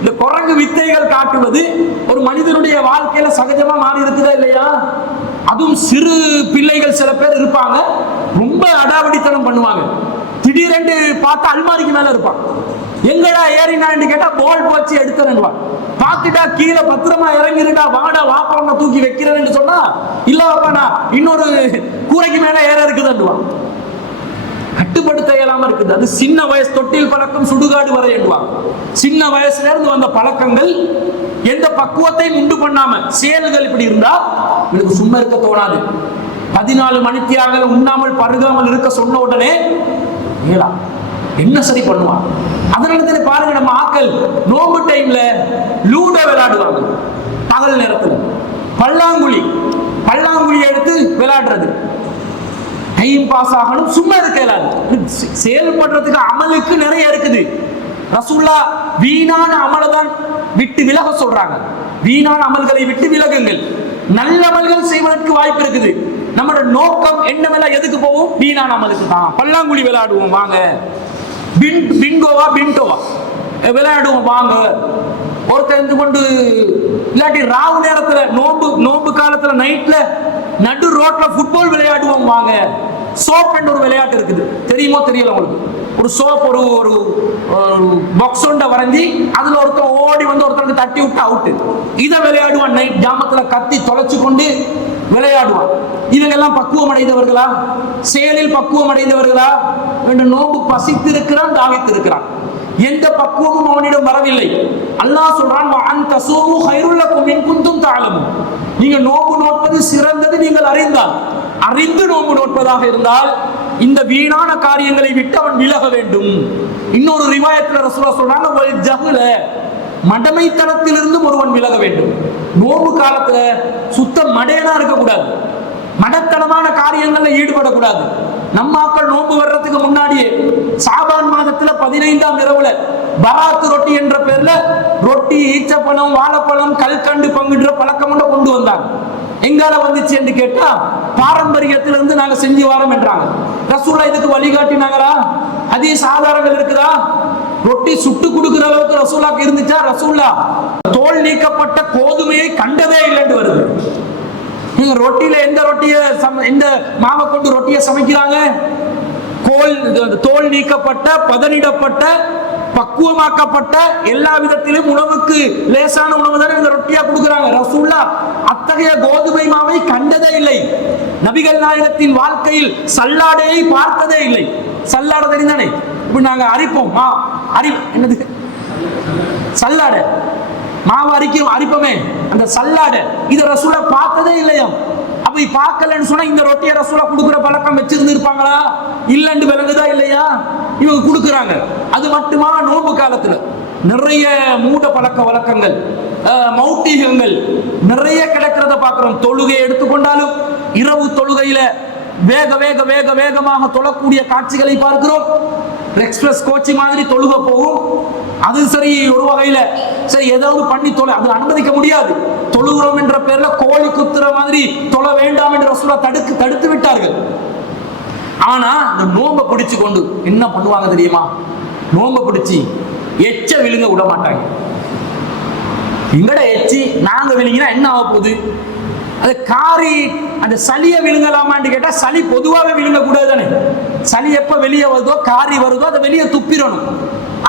இந்த குரங்கு வித்தைகள் காட்டுவது ஒரு மனிதனுடைய வாழ்க்கையில சகஜமா மாறி இருக்குதா இல்லையா? அதுவும் சிறு பிள்ளைகள் சில பேர் இருப்பாங்க, ரொம்ப அடாவடித்தனம் பண்ணுவாங்க. திடீரென்று பார்த்தா அல்மாரிக்கு மேல இருப்பான். எங்கடா ஏறினான்னு கேட்டா பால் போச்சு எடுத்துறேன்வான். பார்த்துட்டா கீழே பத்திரமா இறங்கிருக்கா, வாடா வாப்பா தூக்கி வைக்கிறேன்னு சொன்னா இல்லவாப்பா நான் இன்னொரு கூரைக்கு மேல ஏற இருக்குதுன்னுவான். கட்டுப்படுத்த இயலாம இருக்குது. அது சின்ன வயசு, தொட்டில் பழக்கம் சுடுகாடு வரை என்பாங்க. சின்ன வயசுல இருந்து வந்த பழக்கங்கள் எந்த பக்குவத்தையும் உண்டு பண்ணாம செயல்கள் இப்படி இருந்தா எனக்கு சும்மா இருக்க தோணாது. 14 மணித்தியாகல உண்ணாமல் பருகாமல் இருக்க சொன்ன உடனே என்ன சரி பண்ணுவான்? அதனால தானே பாருங்க, நம்ம ஆக்கள் நோம்பு டைம்ல லூடோ விளையாடுவாங்க. பகல் நேரத்துல பல்லாங்குழி எடுத்து விளையாடுறது. டைம் பாஸ் ஆகணும், சும்மா இருக்க இயலாது. செயல்படுறதுக்கு அமலுக்கு நிறைய இருக்குது. ரசூலுல்லாஹ் வீணான அமலை தான் விட்டு விலக சொல்றாங்க. வீணான அமல்களை விட்டு விலகுங்கள், நல்ல அமல்கள் செய்வதற்கு வாய்ப்பு இருக்குது. நம்மளோட நோக்கம் என்னவெல்லாம் எதுக்கு போவோம்? வீணான அமலுக்கு தான். பல்லாங்குழி விளையாடுவோம் வாங்க, பிங்கோவா பின்டோவா விளையாடுவோம் வாங்க. ஒருத்தர் கொண்டு இல்லாட்டி ராவு நேரத்துல நோம்பு காலத்துல நைட்ல நடு ரோட்ல ஃபுட்பால் விளையாடுவோம் வாங்க. சோப் என்ற ஒரு விளையாட்டு இருக்குது, தெரியுமோ தெரியல உங்களுக்கு? ஒரு சோப் ஒரு பாக்ஸ் ஒன்றை வரைஞ்சி அதுல ஒருத்தர் ஓடி வந்து ஒருத்தருக்கு தட்டி விட்டு அவுட்டு. இதை விளையாடுவான் நைட் ஜாமத்துல கத்தி தொலைச்சு கொண்டு விளையாடுவான். இவங்க எல்லாம் பக்குவம் அடைந்தவர்களா? செயலில் பக்குவம் அடைந்தவர்களா? நோம்பு பசித்து இருக்கிறான், தாவித்து இருக்கிறான், எந்த பக்குவமும் அவனிடம் வரவில்லை. அல்லாஹ் சொல்றான், நீங்க நோம்பு நோட்பது சிறந்தது நீங்கள் அறிந்து நோம்பு நோட்பதாக இருந்தால் இந்த வீணான காரியங்களை விட்டு அவன் விலக வேண்டும். இன்னொரு ரிவாயத்துல ரசூலுல்லாஹ் சொல்றாங்க, மடமைத்தனத்திலிருந்து ஒருவன் விலக வேண்டும். நோம்பு காலத்துல சுத்த மடையனா இருக்கக்கூடாது, மடத்தனமான காரியங்கள்ல ஈடுபடக்கூடாது. நம்ம ஆக்கள் நோம்பு வர்றதுக்கு முன்னாடியே சாபான் மாதத்துல 15ஆம் இரவுல பராத்து ரொட்டி என்ற பேர்ல ரொட்டி, ஈச்சப்பழம், வாழைப்பழம், கல்கண்டு பங்குன்ற பழக்கம் கொண்டு வந்தாங்க. எங்கால வந்துச்சு என்று கேட்டா பாரம்பரியத்திலிருந்து நாங்க செஞ்சு வாரோம் என்றாங்க. ரசூலுல்லாஹ் இதுக்கு வழிகாட்டினாங்களா? ஹதீஸ் ஆதாரங்கள் இருக்குதா? ரொட்டி சுட்டு கொடுக்கிற அளவுக்கு ரசூலுல்லாஹ்க்கு இருந்துச்சா? ரசூலுல்லாஹ் தோல் நீக்கப்பட்ட கோதுமையை கண்டதே இல்லைன்னு வருது. நீங்க ரொட்டியில எந்த மாவை கொண்டு ரொட்டியை சமைக்கிறாங்க? தோல் நீக்கப்பட்ட, பதனிடப்பட்ட, பக்குவமாக்கப்பட்ட, எல்லா விதத்திலும் உணவுக்கு லேசான உணவு தானே இந்த ரொட்டியா கொடுக்குறாங்க. ரசூலுல்லாஹ் அத்தகைய கோதுமை மாவை கண்டதே இல்லை. நபிகள் நாயகத்தின் வாழ்க்கையில் சல்லாடையை பார்த்ததே இல்லை. சல்லாடை தெரிந்தானே? இப்ப நாங்க அரிப்போம், என்னது சல்லாடை, மாவு அரிப்போமே, அந்த சல்லாடை, இத ரசூலுல்லாஹ் பார்த்ததே இல்லையா? அப்படி பார்க்கலன்னு சொன்னா இந்த ரொட்டியை ரசூலுல்லாஹ் கொடுக்குற பழக்கம் வச்சிருந்து இருப்பாங்களா? இல்லன்னு விளங்குதா இல்லையா? இவங்க கொடுக்குறாங்க. அது மட்டுமா, நோன்பு காலத்துல நிறைய மூட பழக்க வழக்கங்கள், மௌட்டிகங்கள் நிறைய கிடக்கிறத பார்க்கிறோம். தொழுகை எடுத்துக்கொண்டாலும் இரவு தொழுகையில வேகமாக தொழக்கூடிய காட்சிகளை பார்க்கிறோம். எக்ஸ்பிரஸ் கோச்சி மாதிரி தொழுக போகும். அது சரி, ஒரு வகையில சரி ஏதாவது பண்ணி அது அனுமதிக்க முடியாது. தொழுகிறோம் என்ற பேர்ல கோழி குத்துற மாதிரி தொழ வேண்டாம் என்று ரசூலுல்லாஹ் தடுத்து விட்டார்கள். ஆனா இந்த நோம்பை பிடிச்சு கொண்டு என்ன பண்ணுவாங்க தெரியுமா? நோம்பை பிடிச்சி எச்ச விழுங்க விட மாட்டாங்க. எங்கட எச்சி நாங்க விழுங்கினா என்ன ஆக போகுது? அது காரி அந்த சளியை விழுங்கலாமான்னு கேட்டா சளி பொதுவாகவே விழுங்க கூடாது தானே. சளி எப்ப வெளியே வருதோ, காரி வருதோ, அதை வெளியே துப்பிடணும்.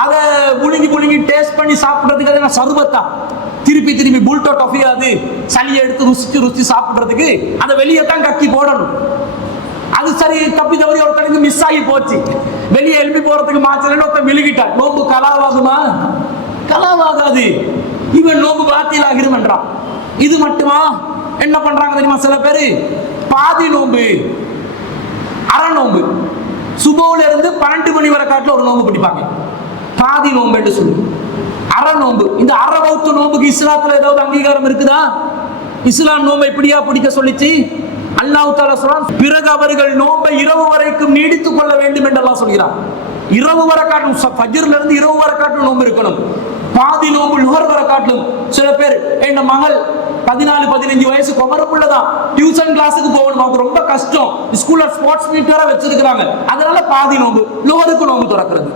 அதை புழுங்கி டேஸ்ட் பண்ணி சாப்பிடுறதுக்கு அதை சர்பத்தா திருப்பி புல்டோ டொஃபியா அது சளியை எடுத்து ருசிச்சு சாப்பிடுறதுக்கு அதை வெளியே தான் கக்கி போடணும். அது சரி தப்பி தவறி ஒருத்தனுக்கு மிஸ் ஆகி போச்சு, வெளியே எழுப்பி போறதுக்கு மாச்சலன்னு ஒருத்தன் விழுகிட்டான். நோம்பு கலாவாகுமா? கலாவாகாது. இவன் நோம்பு பாத்தியில் ஆகிருமன்றான். இது மட்டுமா? என்ன பண்றாங்க தெரியுமா? சில பேரு பாதி நோம்பு, அரை நோம்பு, சுபோல இருந்து 12 மணி வரை காட்டுல ஒரு நோம்பு பிடிப்பாங்க. பாதி நோம்பு என்று சொல்லு, அரை நோம்பு. இந்த அரை வௌத்து நோம்புக்கு இஸ்லாத்துல ஏதாவது அங்கீகாரம் இருக்குதா? இஸ்லாம் நோம்பை இப்படியா பிடிக்க சொல்லிச்சு? அல்லாஹ் தஆலா சொல்றான், பிறகு அவர்கள் நோம்பை இரவு வரைக்கும் நீடித்துக் கொள்ள வேண்டும் என்று அல்லாஹ் சொல்கிறான். இரவு வரை காட்டும், ஃபஜ்ர்ல இருந்து இரவு வரை காட்டும் நோம்பு இருக்கணும். பாதி நோம்பு லுஹர் வரை காட்டும். சில பேர், என் மகள் 14-15 வயசு குமரப்புள்ளதான், டியூஷன் கிளாஸுக்கு போகணும், அவங்க ரொம்ப கஷ்டம், ஸ்கூல்ல ஸ்போர்ட்ஸ் மீட் வேற வச்சிருக்கிறாங்க, அதனால பாதி நோம்பு, லுஹருக்கு நோம்பு திறக்கிறது.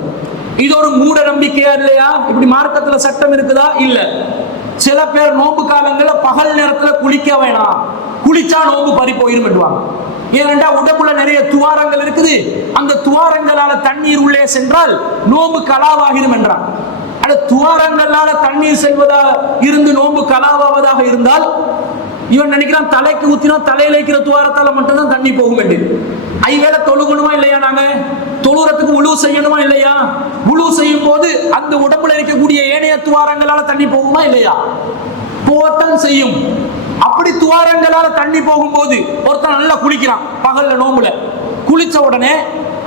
இது ஒரு மூட நம்பிக்கையா இல்லையா? இப்படி மார்க்கத்துல சட்டம் இருக்குதா? இல்ல. சில பேர் நோம்பு காலங்கள்ல பகல் நேரத்துல குளிக்க வேணாம், குளிச்சா நோம்பு பறி போயிருமென்றாங்க. ஏனென்றா உடம்புல நிறைய துவாரங்கள் இருக்குது, அந்த துவாரங்களால தண்ணீர் உள்ளே சென்றால் நோம்பு கலாவாகிடும் என்றான். அந்த துவாரங்களால தண்ணீர் செல்வதா இருந்து நோம்பு கலாவாவதாக இருந்தால் இவன் நினைக்கிறான் தலைக்கு ஊத்தினா தலையில இருக்கிற துவாரத்தால மட்டும்தான் தண்ணி போகும் என்று. ஐவேளை தொழுகணுமா இல்லையா? நாங்க தொழுறதுக்கு உழு செய்யணுமா இல்லையா? உழு செய்யும் போது அந்த உடம்புல இருக்கக்கூடிய ஏனைய துவாரங்களால தண்ணி போகுமா இல்லையா? போகத்தான் செய்யும். அப்படி துவாரங்களால தண்ணி போகும்போது ஒருத்தன் நல்லா குளிக்கிறான், பகல்ல நோம்புல குளிச்ச உடனே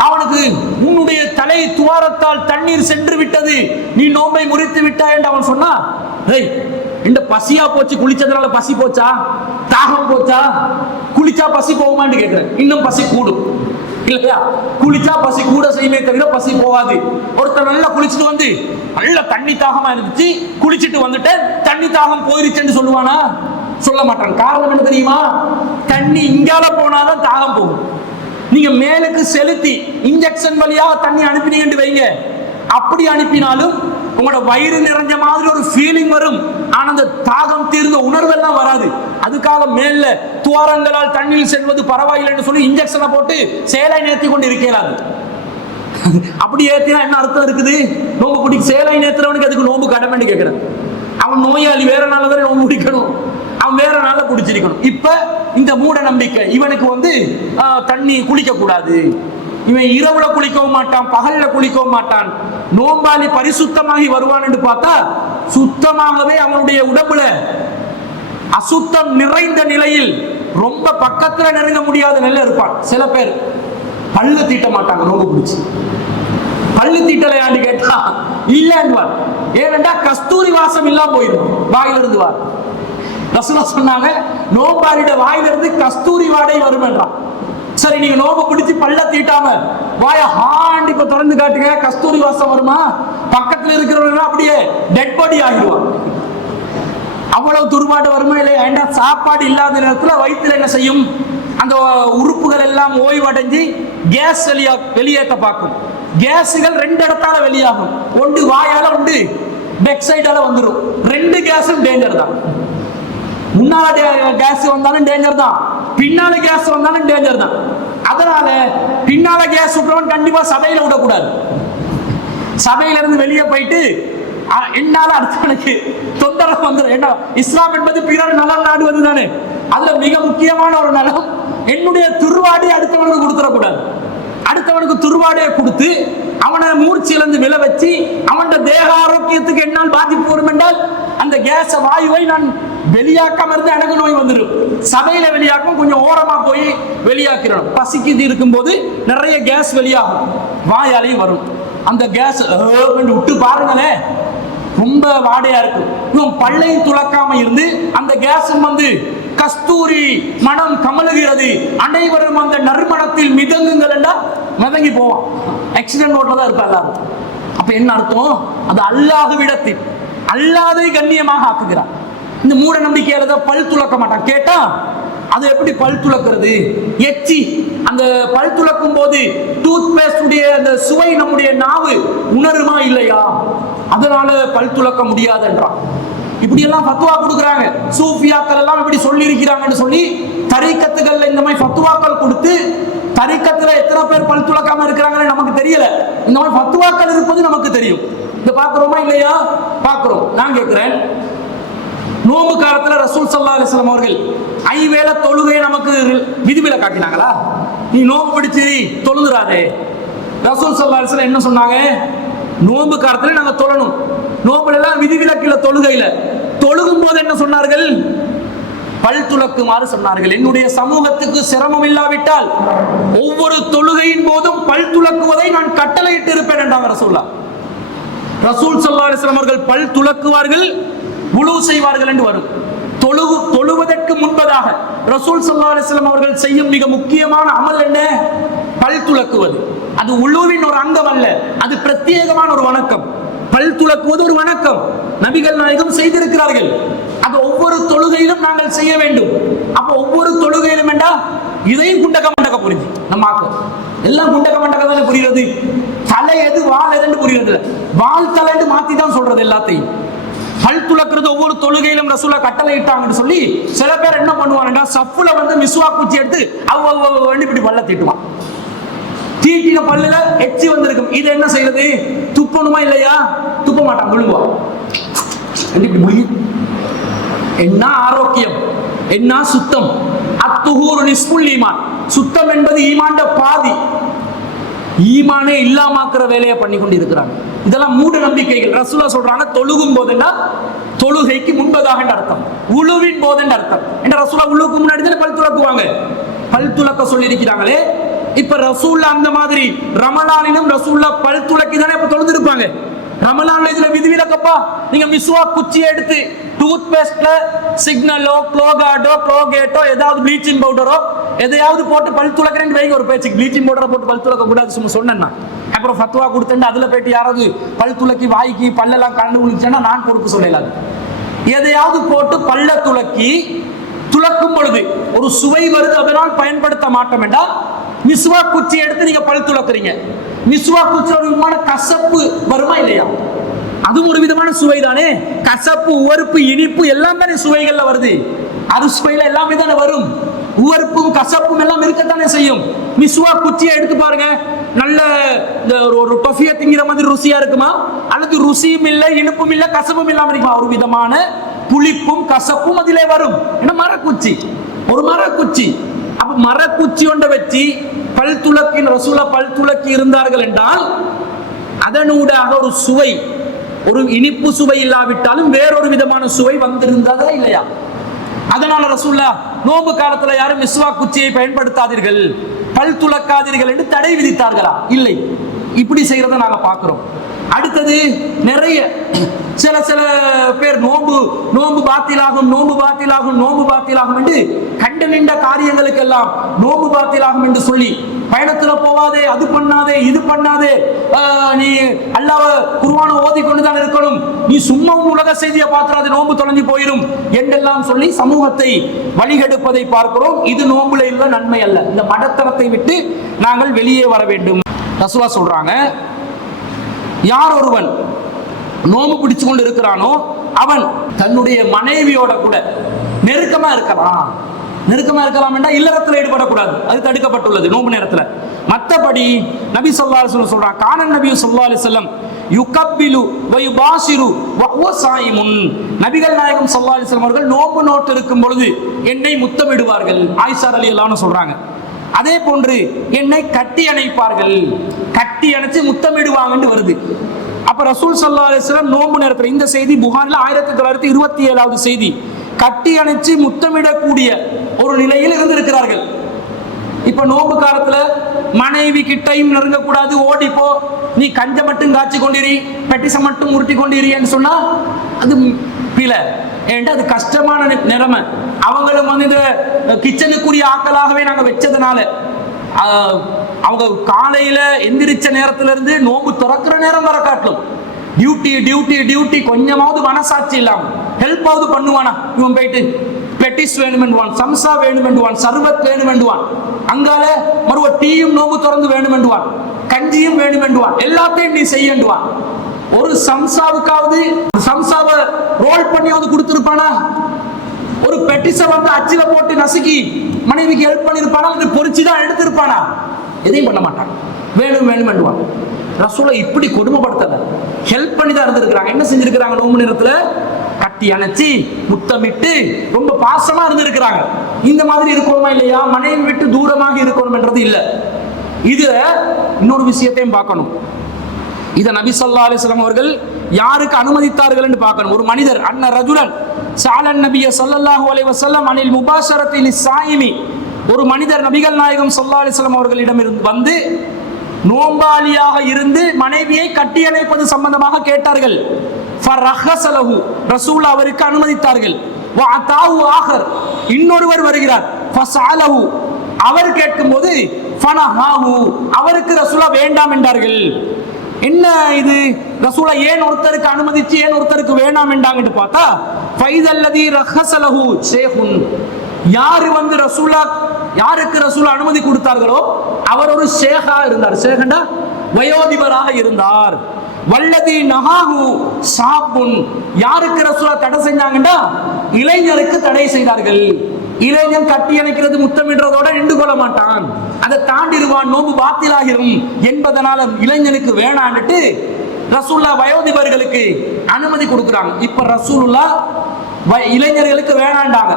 அவனுக்கு உன்னுடைய தலை துவாரத்தால் தண்ணீர் சென்று விட்டது, நீ நோம்பை முறித்து விட்டாய் என்று அவன் சொன்னா, இந்த பசியா போச்சு, குளிச்சதுனால பசி போச்சா, தாகம் போச்சா, குளிச்சா பசி போகுமான்னு கேட்கிறேன். இன்னும் பசி கூடும் இல்லையா? குளிச்சா பசி கூட செய்யுமே தவிர பசி போகாது. ஒருத்தர் நல்லா குளிச்சுட்டு வந்து நல்ல தண்ணி தாகமா இருந்துச்சு, குளிச்சுட்டு வந்துட்டேன் தண்ணி தாகம் போயிருச்சுன்னு சொல்லுவானா? சொல்ல மாட்டான். காரணம் என்ன தெரியுமா? தண்ணி இங்கால போனாதான் தாகம் போகும். நீங்க மேலுக்கு செலுத்தி இன்ஜெக்ஷன் வழியா தண்ணி அனுப்பினீங்கன்னு வைங்க, அப்படி அனுப்பினாலும் உங்களோட வயிறு நிறைஞ்ச மாதிரி ஒரு ஃபீலிங் வரும், ஆனா அந்த தாகம் தீர்ந்த உணர்வெல்லாம் வராது. அதுக்காக மேல துவாரங்களால் தண்ணீர் செல்வது பரவாயில்லைன்னு சொல்லி இன்ஜெக்ஷனை போட்டு சேலை நேர்த்தி கொண்டு இருக்கலாது. அப்படி ஏத்தினா என்ன அர்த்தம் இருக்குது? நோம்பு பிடிக்க சேலை நேர்த்துறவனுக்கு அதுக்கு நோம்பு கடமைன்னு கேட்கிறேன். அவன் நோயாளி, வேற நாள் வரை நோம்பு பிடிக்கணும், அவன் வேற நாள்ல பிடிச்சிருக்கணும். இப்ப இந்த மூட நம்பிக்கை இவனுக்கு தண்ணி குளிக்க கூடாது, இவன் இரவுல குளிக்கவும் மாட்டான், பகல்ல குளிக்கவும் மாட்டான், நோம்பாளி பரிசுத்தமாகி வருவான் என்று பார்த்தா சுத்தமாகவே அவனுடைய உடம்புல அசுத்தம் நிறைந்த நிலையில் ரொம்ப பக்கத்துல நெருங்க முடியாத நிலையில இருப்பான். சில பேர் பல்லு தீட்ட மாட்டாங்க நோம்பு பிடிச்சு. பல்லு தீட்டலையான்னு கேட்டா இல்லைன்னுவார். ஏனென்றா கஸ்தூரி வாசம் இல்லாம போயிடும் வாயிலிருந்து வார். ரசூலுல்லாஹ் சொன்னாங்க, நோம்பாளிட வாயிலிருந்து கஸ்தூரி வாடை வரும் என்றான். சரி, நீங்க நோம்பு பிடிச்சி பல்ல தீட்டாம வாய ஹாண்டி இப்ப திறந்து காட்டுங்க, கஸ்தூரி வாசம் வருமா? பக்கத்துல இருக்கிறவங்க அப்படியே டெட் பாடி ஆகிடுவான். அவ்வளவு துர்பாடு வருமா இல்லையா? ஏண்டா சாப்பாடு இல்லாத நேரத்துல வயிற்றுல என்ன செய்யும்? அந்த உறுப்புகள் எல்லாம் ஓய்வடைஞ்சு கேஸ் வெளியேற்ற பார்க்கும். கேஸுகள் ரெண்டு இடத்தால வெளியாகும், ஒன்று வாயால, ஒன்று பேக் சைடால வந்துடும். ரெண்டு கேஸும் டேஞ்சர் தான். முன்னால கேஸ் வந்தாலும் டேஞ்சர் தான், பின்னால கேஸ் வந்தாலும் டேஞ்சர் தான். அதனால பின்னால கேஸ் விட்டுறவன் கண்டிப்பா சபையில விடக்கூடாது. சபையில இருந்து வெளியே போயிட்டு என்னால அடுத்தவனுக்கு தொந்தரவு வந்துடும். என்ன, இஸ்லாம் என்பது பிறர் நலன் நாடுவது தானே. அதுல மிக முக்கியமான ஒரு நலம், என்னுடைய துர்வாடி அடுத்தவனுக்கு கொடுத்துடக்கூடாது. அடுத்தவனுக்கு துர்வாடையை கொடுத்து அவனை மூர்ச்சியிலிருந்து விழ வச்சு அவன் தேக ஆரோக்கியத்துக்கு என்னால் பாதிப்பு வரும் என்றால் அந்த கேஸ வாயுவை நான் வெளியாக்காம இருந்து எனக்கு நோய் வந்துடும். சபையில வெளியாக்கும், கொஞ்சம் ஓரமா போய் வெளியாக்கிறோம். பசிக்கு இருக்கும் போது நிறைய கேஸ் வெளியாகும், வாயாலையும் வரும். அந்த கேஸ் விட்டு பாருங்களேன், ரொம்ப வாடையா இருக்கும். இவன் பல்லையும் துளக்காம இருந்து அந்த கேஸ் கஸ்தூரி மனம் கமலுகிறது, அனைவரும் அந்த நறுமணத்தில் மிதங்குங்கள் என்றா மிதங்கி போவான். ஆக்சிடென்ட் ரோட்ல தான் இருப்பா எல்லாரும். அப்ப என்ன அர்த்தம்? அது அல்லாஹ்விடத்தில் அல்லாதை கண்ணியமாக ஆக்குகிறான். இந்த மூட நம்பிக்கையால தான் பல் துளக்க மாட்டான். கேட்டா அது எப்படி பல் துளக்கிறது? எச்சி அந்த பல் துளக்கும் போது டூத் பேஸ்ட் உடைய அந்த சுவை நம்முடைய நாவு உணருமா இல்லையா? அதனால பல் துளக்க முடியாது என்றான். இப்படி எல்லாம் ஃபத்வா கொடுக்குறாங்க. சூஃபியாக்கள் எல்லாம் இப்படி சொல்லி இருக்கிறாங்கன்னு சொல்லி தரீக்கத்துகள்ல இந்த மாதிரி ஃபத்வாக்கள் கொடுத்து, தரீக்கத்துல எத்தனை பேர் பல் துளக்காம இருக்கிறாங்கன்னு நமக்கு தெரியல. இந்த மாதிரி ஃபத்வாக்கள் இருப்பது நமக்கு தெரியும். இத பாக்குறோமா இல்லையா? பாக்குறோம். நான் கேட்கிறேன், நோம்பு காலத்துல ரசூல் ஸல்லல்லாஹு அலைஹி வஸல்லம் அவர்கள் ஐவேளை தொழுகையை நமக்கு விதிவில காட்டினாங்களா? நீ நோம்பு பிடிச்சி தொழுதுறாதே. ரசூல் ஸல்லல்லாஹு அலைஹி வஸல்லம் என்ன சொன்னாங்க? நோம்பு காலத்துல நாங்க தொழணும். நோம்புல எல்லாம் விதிவிலக்கில தொழுகையில தொழுகும் போது என்ன சொன்னார்கள்? பல் துலக்குமாறு சொன்னார்கள். என்னுடைய சமூகத்துக்கு சிரமம் இல்லாவிட்டால் ஒவ்வொரு தொழுகையின் போதும் பல் துலக்குவதை நான் கட்டளையிட்டு இருப்பேன் என்றாங்க ரசூலுல்லாஹ். ரசூல் ஸல்லல்லாஹு அலைஹி வஸல்லம் அவர்கள் பல் துலக்குவார்கள், வுளூ செய்வார்கள் என்று வரும். தொழுவதற்கு முன்பதாக ரசூல் ஸல்லல்லாஹு அலைஹி வஸல்லம் அவர்கள் செய்யும் மிக முக்கியமான அமல் என்ன? பல் துலக்குவது. அது உளுவின் ஒரு அங்கம் அல்ல, அது பிரத்யேகமான ஒரு வணக்கம். பல் துலக்குவது ஒரு வணக்கம், நபிகள் நாயகம் செய்திருக்கிறார்கள். அது ஒவ்வொரு தொழுகையிலும் நாங்கள் செய்ய வேண்டும். அப்ப ஒவ்வொரு தொழுகையிலும் என்றா இதையும் குண்டக்க மண்டக்க புரிஞ்சு நம்ம ஆக்கும். எல்லாம் குண்டக்க மண்டக்க தானே புரியுறது. தலை எது வால் எதுன்னு புரியுறது. வால் தலைன்னு மாத்தி தான் சொல்றது எல்லாத்தையும். பல் துலக்கிறது ஒவ்வொரு தொழுகையிலும் ரசூலா கட்டளை இட்டாங்கன்னு சொல்லி சில பேர் என்ன பண்ணுவாங்கன்னா, சப்புல மிஸ்வாக் குச்சி எடுத்து இப்படி பல்ல தீட்டுவான். தீட்டின பல்லுல எச்சி வந்திருக்கும். இது என்ன செய்யறது? துப்பணுமா இல்லையா? துப்ப மாட்டான், விழுங்குவான். என்ன ஆரோக்கியம், என்ன சுத்தம். அத்துஹூரு நிஸ்புல் ஈமான். சுத்தம் என்பது ஈமான்ட பாதி. ஈமானே இல்லாமக்கிற வேலையை பண்ணி கொண்டு இருக்கிறாங்க. இதெல்லாம் மூட நம்பிக்கைகள். ரசூலுல்லாஹ் சொல்றாங்க, தொழுகும் போதுன்னா தொழுகைக்கு முன்பதாக அர்த்தம், உளுவின் போது அர்த்தம். என்ற ரசூலுல்லாஹ் உளுவுக்கு முன்னாடி தான் பல் துலக்குவாங்க. பல் துலக்க சொல்லி இருக்கிறாங்களே, இப்ப ரசூல்லா அந்த மாதிரி ரமலானிலும் ரசூல்லா பல் துளக்கி தானே இப்ப தொழுது இருப்பாங்க. ரமலான்ல இதுல விதிவிலக்கப்பா, நீங்க மிஸ்வாக் குச்சியை எடுத்து டூத் பேஸ்ட்ல சிக்னலோ குளோகார்டோ குளோகேட்டோ ஏதாவது ப்ளீச்சிங் பவுடரோ எதையாவது போட்டு பல் துளக்கிறேன்னு வைங்க. ஒரு பேச்சுக்கு ப்ளீச்சிங் பவுடரை போட்டு பல் துளக்க கூடாது சும்மா சொன்னேன்னா, அப்புறம் ஃபத்வா கொடுத்துட்டு அதுல போயிட்டு யாராவது பல் துளக்கி வாய்க்கு பல்லெல்லாம் கண்டு விழுந்துச்சுன்னா நான் பொறுப்பு சொல்லலாது. எதையாவது போட்டு பல்ல துளக்கி துளக்கும் பொழுது ஒரு சுவை வருது, அதனால் பயன்படுத்த மாட்டோம் என்றால் மிஸ்வாக் குச்சி எடுத்து நீங்க பல் துளக்குறீங்க, மிஸ்வாக் குச்சி ஒரு விதமான கசப்பு வருமா இல்லையா? அதுவும் ஒரு விதமான சுவை தானே. கசப்பு, உவர்ப்பு, இனிப்பு எல்லாம் தானே சுவைகள்ல வருது. அறுசுவையில எல்லாமே தானே வரும். உவர்ப்பும் கசப்பும் எல்லாம் இருக்கத்தானே செய்யும். மிஸ்வாக் குச்சியை எடுத்து பாருங்க, நல்ல ஒரு டொஃபியா திங்கிற மாதிரி ருசியா இருக்குமா? அல்லது ருசியும் இல்லை, இனிப்பும் இல்லை, கசப்பும் இல்லாம இருக்குமா? ஒரு விதமான புளிப்பும் கசப்பும் அதிலே வரும். என்ன மரக்குச்சி, ஒரு மரக்குச்சி. அப்ப மரக்குச்சி ஒன்றை வச்சு பல் துளக்கி ரசூலா பல் துளக்கி இருந்தார்கள் என்றால் அதனூடாக ஒரு சுவை, ஒரு இனிப்பு சுவை இல்லாவிட்டாலும் வேறொரு விதமான சுவை வந்திருந்ததா இல்லையா? அதனால ரசூல்லா நோன்பு காலத்துல யாரும் மிஸ்வாக் குச்சியை பயன்படுத்தாதீர்கள், பல் துளக்காதீர்கள் என்று தடை விதித்தார்களா? இல்லை. இப்படி செய்யறத நாங்க பார்க்கிறோம். அடுத்தது நிறைய சில பேர் நோன்பு பாத்திலாகும் என்று கண்டு நின்ற காரியங்களுக்கு எல்லாம் நோன்பு பாத்திலாகும் என்று சொல்லி பயணத்துல போவாதே, அது பண்ணாதே, இது பண்ணாதே, நீ அல்லாஹ் குர்ஆனை ஓதி கொண்டுதான் இருக்கணும், நீ சும்மா உலக செய்தியை பார்த்துறாது, நோன்பு தொலைஞ்சு போயிடும் என்றெல்லாம் சொல்லி சமூகத்தை வழிகெடுப்பதை பார்க்கிறோம். இது நோன்புல இல்ல நன்மை அல்ல. இந்த மடத்தனத்தை விட்டு நாங்கள் வெளியே வர வேண்டும். ரசூலா சொல்றாங்க, யார் ஒருவன் நோம்பு பிடிச்சு கொண்டு இருக்கிறானோ அவன் தன்னுடைய மனைவியோட கூட நெருக்கமா இருக்கலாம். என்றால் இல்லறத்தில் ஈடுபடக்கூடாது, அது தடுக்கப்பட்டுள்ளது நோம்பு நேரத்தில். மற்றபடி நபி ஸல்லல்லாஹு அலைஹி வஸல்லம் சொல்றாங்க, கானன் நபி ஸல்லல்லாஹு அலைஹி வஸல்லம் யுகப்பிலு வ யுபாசிரு வ ஹுவ ஸாயிமுன். நபிகள் நாயகம் ஸல்லல்லாஹு அலைஹி வஸல்லம் அவர்கள் நோம்பு நோட்டு இருக்கும் பொழுது என்னை முத்தமிடுவார்கள். ஆயிஷா ரலியல்லாஹு அன்ஹா சொல்றாங்க. அதே போன்று என்னை கட்டி அணைப்பார்கள், கட்டி அணைச்சு முத்தமிடுவாங்கன்னு வருது. அப்ப ரசூல் ஸல்லல்லாஹு அலைஹி வஸல்லம் நோன்பு நேரத்தில், இந்த செய்தி புகாரில் 1927வது செய்தி, கட்டி அணைச்சு முத்தமிடக்கூடிய ஒரு நிலையில் இருந்திருக்கிறார்கள். இப்ப நோன்பு காலத்துல மனைவி கிட்டையும் நெருங்கக்கூடாது, ஓடிப்போ, நீ கஞ்ச மட்டும் காய்ச்சி கொண்டிரி, பெட்டிச மட்டும் உருட்டி கொண்டிரின்னு சொன்னா அது பிழை. ஏன்டா அது கஷ்டமான நிலைமை. அவங்களும் இந்த கிச்சனுக்குரிய ஆக்களாகவே நாங்க வச்சதுனால அவங்க காலையில எந்திரிச்ச நேரத்துல இருந்து நோம்பு திறக்கிற நேரம் வர காட்டலும் டியூட்டி கொஞ்சமாவது மனசாட்சி இல்லாம ஹெல்ப் ஆவது பண்ணுவானா? இவன் போயிட்டு பெட்டிஸ் வேணுமென்றுவான், சம்சா வேணுமென்றுவான், சர்வத் வேணுமென்றுவான், அங்கால மறுவ டீயும் நோம்பு திறந்து வேணுமென்றுவான், கஞ்சியும் வேணுமென்றுவான், எல்லாத்தையும் நீ செய்யண்டுவான். ஒரு சம்சாவுக்காவது சம்சாவை ரோல் பண்ணியாவது கொடுத்திருப்பானா? ஒரு பெட்டிஸ வந்து அச்சில போட்டு நசுக்கி மனைவிக்கு ஹெல்ப் பண்ணிருப்பானா? பொறிச்சுதான் எடுத்திருப்பானா? எதையும் பண்ண மாட்டான், வேணுமென்றுவான். ரசூலை இப்படி கொடுமைப்படுத்தல, ஹெல்ப் பண்ணி தான் இருந்திருக்கிறாங்க. என்ன செஞ்சிருக்கிறாங்க? நோம்பு நேரத்துல கட்டி அணைச்சி முத்தமிட்டு ரொம்ப பாசமா இருந்திருக்கிறாங்க. இந்த மாதிரி இருக்கணுமா இல்லையா? மனைவி விட்டு தூரமாக இருக்கணும் என்றது இல்ல. இது இன்னொரு விஷயத்தையும் பார்க்கணும். இத நபி ஸல்லல்லாஹு அலைஹி வஸல்லம் அவர்கள் யாருக்கு அனுமதித்தார்கள் என்று பார்க்கணும். ஒரு மனிதர் அன்ன ரஜுலன் ஸஅலன் நபிய ஸல்லல்லாஹு அலைஹி வஸல்லம் அனில் முபாஷரத்தி லிஸ்ஸாயிமி, ஒரு மனிதர் நபிகள் நாயகம் ஸல்லல்லாஹு அலைஹி வஸல்லம் அவர்களிடம் வந்து நோம்பாளியாக இருந்து மனைவியை கட்டியணைப்பது சம்பந்தமாக கேட்டார்கள். ஃபரஹஸலஹு, ரசூல் அவருக்கு அனுமதித்தார்கள். வஅதாஹு ஆகர், இன்னொருவர் வருகிறார். ஃபஸஅலஹு, அவர் கேட்கும்போது ஃபனஹாஹு, அவருக்கு ரசூலா வேண்டாம் என்றார்கள். என்ன இது ரசூலா ஏன் ஒருத்தருக்கு அனுமதிச்சு ஏன் ஒருத்தருக்கு வேண்டாம் என்றாங்கன்னு பார்த்தா, ஃபைதல்லதி ரஹஸலஹு ஷேஹுன், யாரு வந்து ரசூலா யாருக்கு ரசூலா அனுமதி கொடுத்தார்களோ அவர் ஒரு ஷேகா இருந்தார். ஷேகண்டா வயோதிபராக இருந்தார். வல்லதி நஹாஹு ஷாபுன், யாருக்கு ரசூலா தடை செஞ்சாங்கண்டா இளைஞருக்கு தடை செய்தார்கள். இளைஞன் கட்டி அணைக்கிறது முத்தமிடுறதோட நின்று கொள்ள மாட்டான், அதை தாண்டிடுவான், நோம்பு பாத்திலாகிரும் என்பதனால இளைஞனுக்கு வேணான்னுட்டு ரசூல்லா வயோதிபர்களுக்கு அனுமதி கொடுக்குறாங்க. இப்ப ரசூலுல்லா இளைஞர்களுக்கு வேணாண்டாங்க.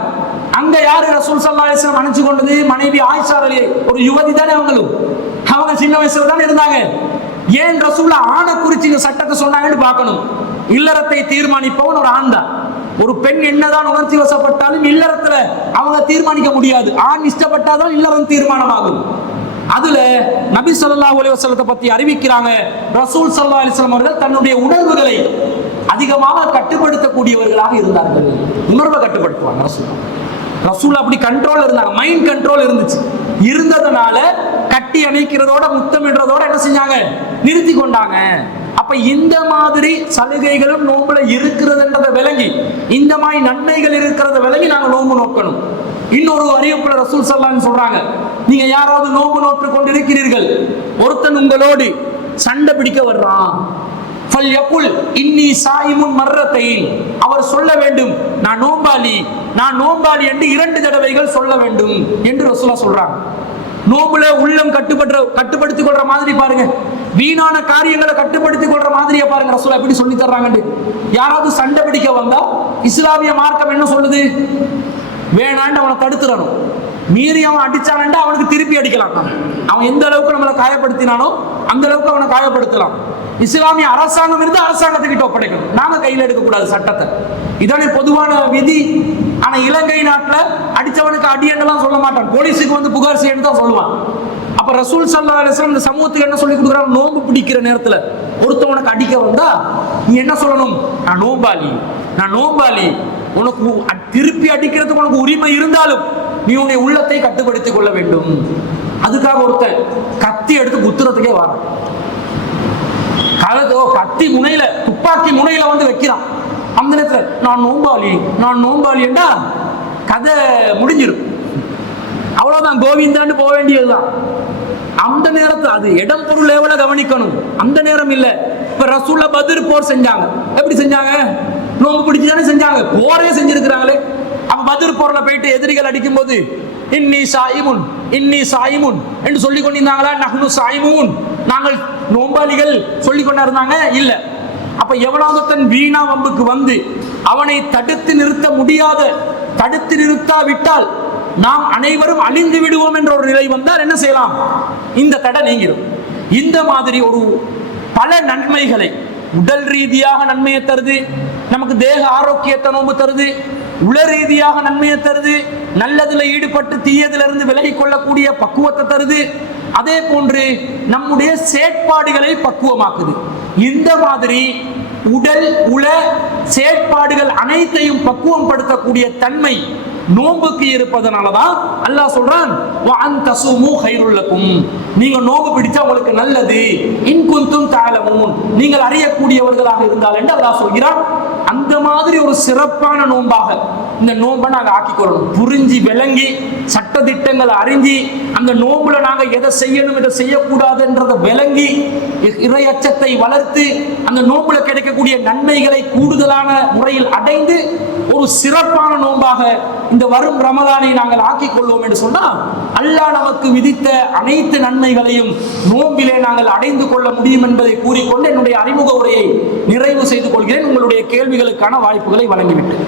அங்க யாரு ரசூல் ஸல்லல்லாஹு அலைஹி வஸல்லம் அணைச்சு கொண்டது? மனைவி ஆயிஷா ரலியல்லாஹு, ஒரு யுவதி தானே அவங்களும், அவங்க சின்ன வயசுல தானே இருந்தாங்க. ஏன் ரசூல்லா ஆணை குறிச்சு இந்த சட்டத்தை சொன்னாங்கன்னு பார்க்கணும். இல்லறத்தை தீர்மானிப்பவன் ஒரு ஆண் தான். ஒரு பெண் என்னதான் உணர்ச்சி வசப்பட்டாலும் இல்லறத்துல அவங்க தீர்மானிக்க முடியாது. ஆண் இஷ்டப்பட்டாதான் இல்லறம் தீர்மானமாகும். அதுல நபி ஸல்லல்லாஹு அலைஹி வஸல்லத்தை பத்தி அறிவிக்கிறாங்க. ரசூல் ஸல்லல்லாஹு அலைஹி வஸல்லம் அவர்கள் தன்னுடைய உணர்வுகளை அதிகமாக கட்டுப்படுத்தக்கூடியவர்களாக இருந்தார்கள். உணர்வை கட்டுப்படுத்துவாங்க ரசூல் அப்படி கண்ட்ரோல் இருந்தாங்க, மைண்ட் கண்ட்ரோல் இருந்ததுனால கட்டி அணைக்கிறதோட முத்தமிடுறதோட என்ன செஞ்சாங்க, நிறுத்தி கொண்டாங்க. அப்ப இந்த மாதிரி சலுகைகளும் நோம்புல இருக்கிறதுன்றதை விளங்கி, இந்த மாதிரி நன்மைகள் இருக்கிறத விளங்கி நாங்க நோம்பு நோக்கணும். இன்னொரு அறிவிப்புல ரசூல் ஸல்லல்லாஹு அலைஹி வஸல்லம் சொல்றாங்க, நீங்க யாராவது நோம்பு நோற்று கொண்டிருக்கிறீர்கள், ஒருத்தன் உங்களோடு சண்டை பிடிக்க வர்றான், ஃபல்யகுல் இன்னி சாயிமுன் மர்ரத்தைன், அவர் சொல்ல வேண்டும் நான் நோம்பாளி என்று 2 தடவைகள் சொல்ல வேண்டும் என்று ரசூலுல்லாஹ் சொல்றாங்க. நோம்புல உள்ளம் கட்டுப்படுத்திக் கொள்ற மாதிரி பாருங்க, வீணான காரியங்களை கட்டுப்படுத்திக் கொள்ற மாதிரியே பாருங்க ரசூலுல்லாஹ் எப்படி சொல்லி தர்றாங்க. யாராவது சண்டை பிடிக்க வந்தா இஸ்லாமிய மார்க்கம் என்ன சொல்லுது, வேணான்னு அவனை தடுத்துறணும். மீறி அவன் அடிச்சானண்டா அவனுக்கு திருப்பி அடிக்கலாம். அவன் எந்த அளவுக்கு நம்மளை காயப்படுத்தினானோ அந்த அளவுக்கு அவனை காயப்படுத்தலாம். இஸ்லாமிய அரசாங்கம் இருந்து அரசாங்கத்துக்கிட்ட ஒப்படைக்கணும், நாங்க கையில் எடுக்கக்கூடாது சட்டத்தை. இதானே பொதுவான விதி. ஆனா இலங்கை நாட்டுல அடிச்சவனுக்கு அடியெல்லாம் சொல்ல மாட்டான், போலீஸுக்கு வந்து புகார் செய்யணும் தான் சொல்லுவான். அப்ப ரசூல் ஸல்லல்லாஹு அலைஹி வஸல்லம் இந்த சமூகத்துக்கு என்ன சொல்லி கொடுக்குறாங்க, நோம்பு பிடிக்கிற நேரத்துல ஒருத்தவனுக்கு அடிக்க வந்தா நீ என்ன சொல்லணும், நான் நோம்பாளி, உனக்கு திருப்பி அடிக்கிறதுக்கு உனக்கு உரிமை இருந்தாலும் நீ உன்னை உள்ளத்தை கட்டுப்படுத்திக் கொள்ள வேண்டும். அதுக்காக ஒருத்தன் கத்தி எடுத்து குத்துறதுக்கே வரான், கத்தி முனையில துப்பாக்கி முனையில வந்து வைக்கிறான். அந்த நேரத்துல நான் நோம்பாளி என்றா கதை முடிஞ்சிடும், அவ்வளவுதான், கோவிந்தான்னு போக வேண்டியதுதான். அந்த நேரத்துல அது இடம் பொருள் லெவல கவனிக்கணும், அந்த நேரம் இல்ல. இப்ப ரசூலுல்லாஹ் பத்ர் போர் செஞ்சாங்க, எப்படி செஞ்சாங்க, நோம்பு பிடிச்சுதானே செஞ்சாங்க, போரே செஞ்சிருக்கிறாங்களே. அப்ப பத்ர் போர்ல போயிட்டு எதிரிகள் அடிக்கும் போது இன்னி சாயிமுன் என்று சொல்லிக் கொண்டிருந்தாங்களா, நஹ்னு சாயிமுன், நாங்கள் நோம்பாளிகள் சொல்லிக் கொண்டா இருந்தாங்க இல்ல. அப்ப எவனாவது வீணா வம்புக்கு வந்து அவனை தடுத்து நிறுத்தாவிட்டால் நாம் அனைவரும் அழிந்து விடுவோம் என்ற ஒரு நிலை வந்தால் என்ன செய்யலாம், இந்த தடை நீங்கிடும். இந்த மாதிரி ஒரு பல நன்மைகளை, உடல் ரீதியாக நன்மையை தருது, நமக்கு தேக ஆரோக்கியத்தை நோம்பு தருது, உள ரீதியாக நன்மையை தருது, நல்லதுல ஈடுபட்டு தீயதிலிருந்து விலகி கொள்ளக்கூடிய பக்குவத்தை தருது, அதே போன்று நம்முடைய செயற்பாடுகளை பக்குவமாக்குது. இந்த மாதிரி உடல் உள செயற்பாடுகள் அனைத்தையும் பக்குவம் படுத்தக்கூடிய தன்மை நோம்புக்கு இருப்பதனாலதான் அல்லாஹ் சொல்றான், நீங்க நோம்பு பிடிச்சா உங்களுக்கு நல்லது, இன் குந்தும் தஅலமூன், நீங்கள் அறியக்கூடியவர்களாக இருந்தால் என்று அல்லாஹ் சொல்கிறான். அந்த மாதிரி ஒரு சிறப்பான நோம்பாக இந்த நோம்பை நாங்க ஆக்கிக்கொள்ளணும். புரிஞ்சு விளங்கி சட்ட திட்டங்களை அறிஞ்சி அந்த நோம்புல நாங்க எதை செய்யணும் எதை செய்யக்கூடாதுன்றதை விளங்கி இறையச்சத்தை வளர்த்து அந்த நோம்புல கிடைக்கக்கூடிய நன்மைகளை கூடுதலான முறையில் அடைந்து ஒரு சிறப்பான நோம்பாக இந்த வரும் ரமலானை நாங்கள் ஆக்கிக் கொள்வோம் என்று சொன்னால் அல்லாஹ் நமக்கு விதித்த அனைத்து நன்மைகளையும் நோம்பிலே நாங்கள் அடைந்து கொள்ள முடியும் என்பதை கூறிக்கொண்டு என்னுடைய அறிமுக உரையை நிறைவு செய்து கொள்கிறேன். உங்களுடைய கேள்விகளுக்கான வாய்ப்புகளை வழங்கிவிட்டேன்.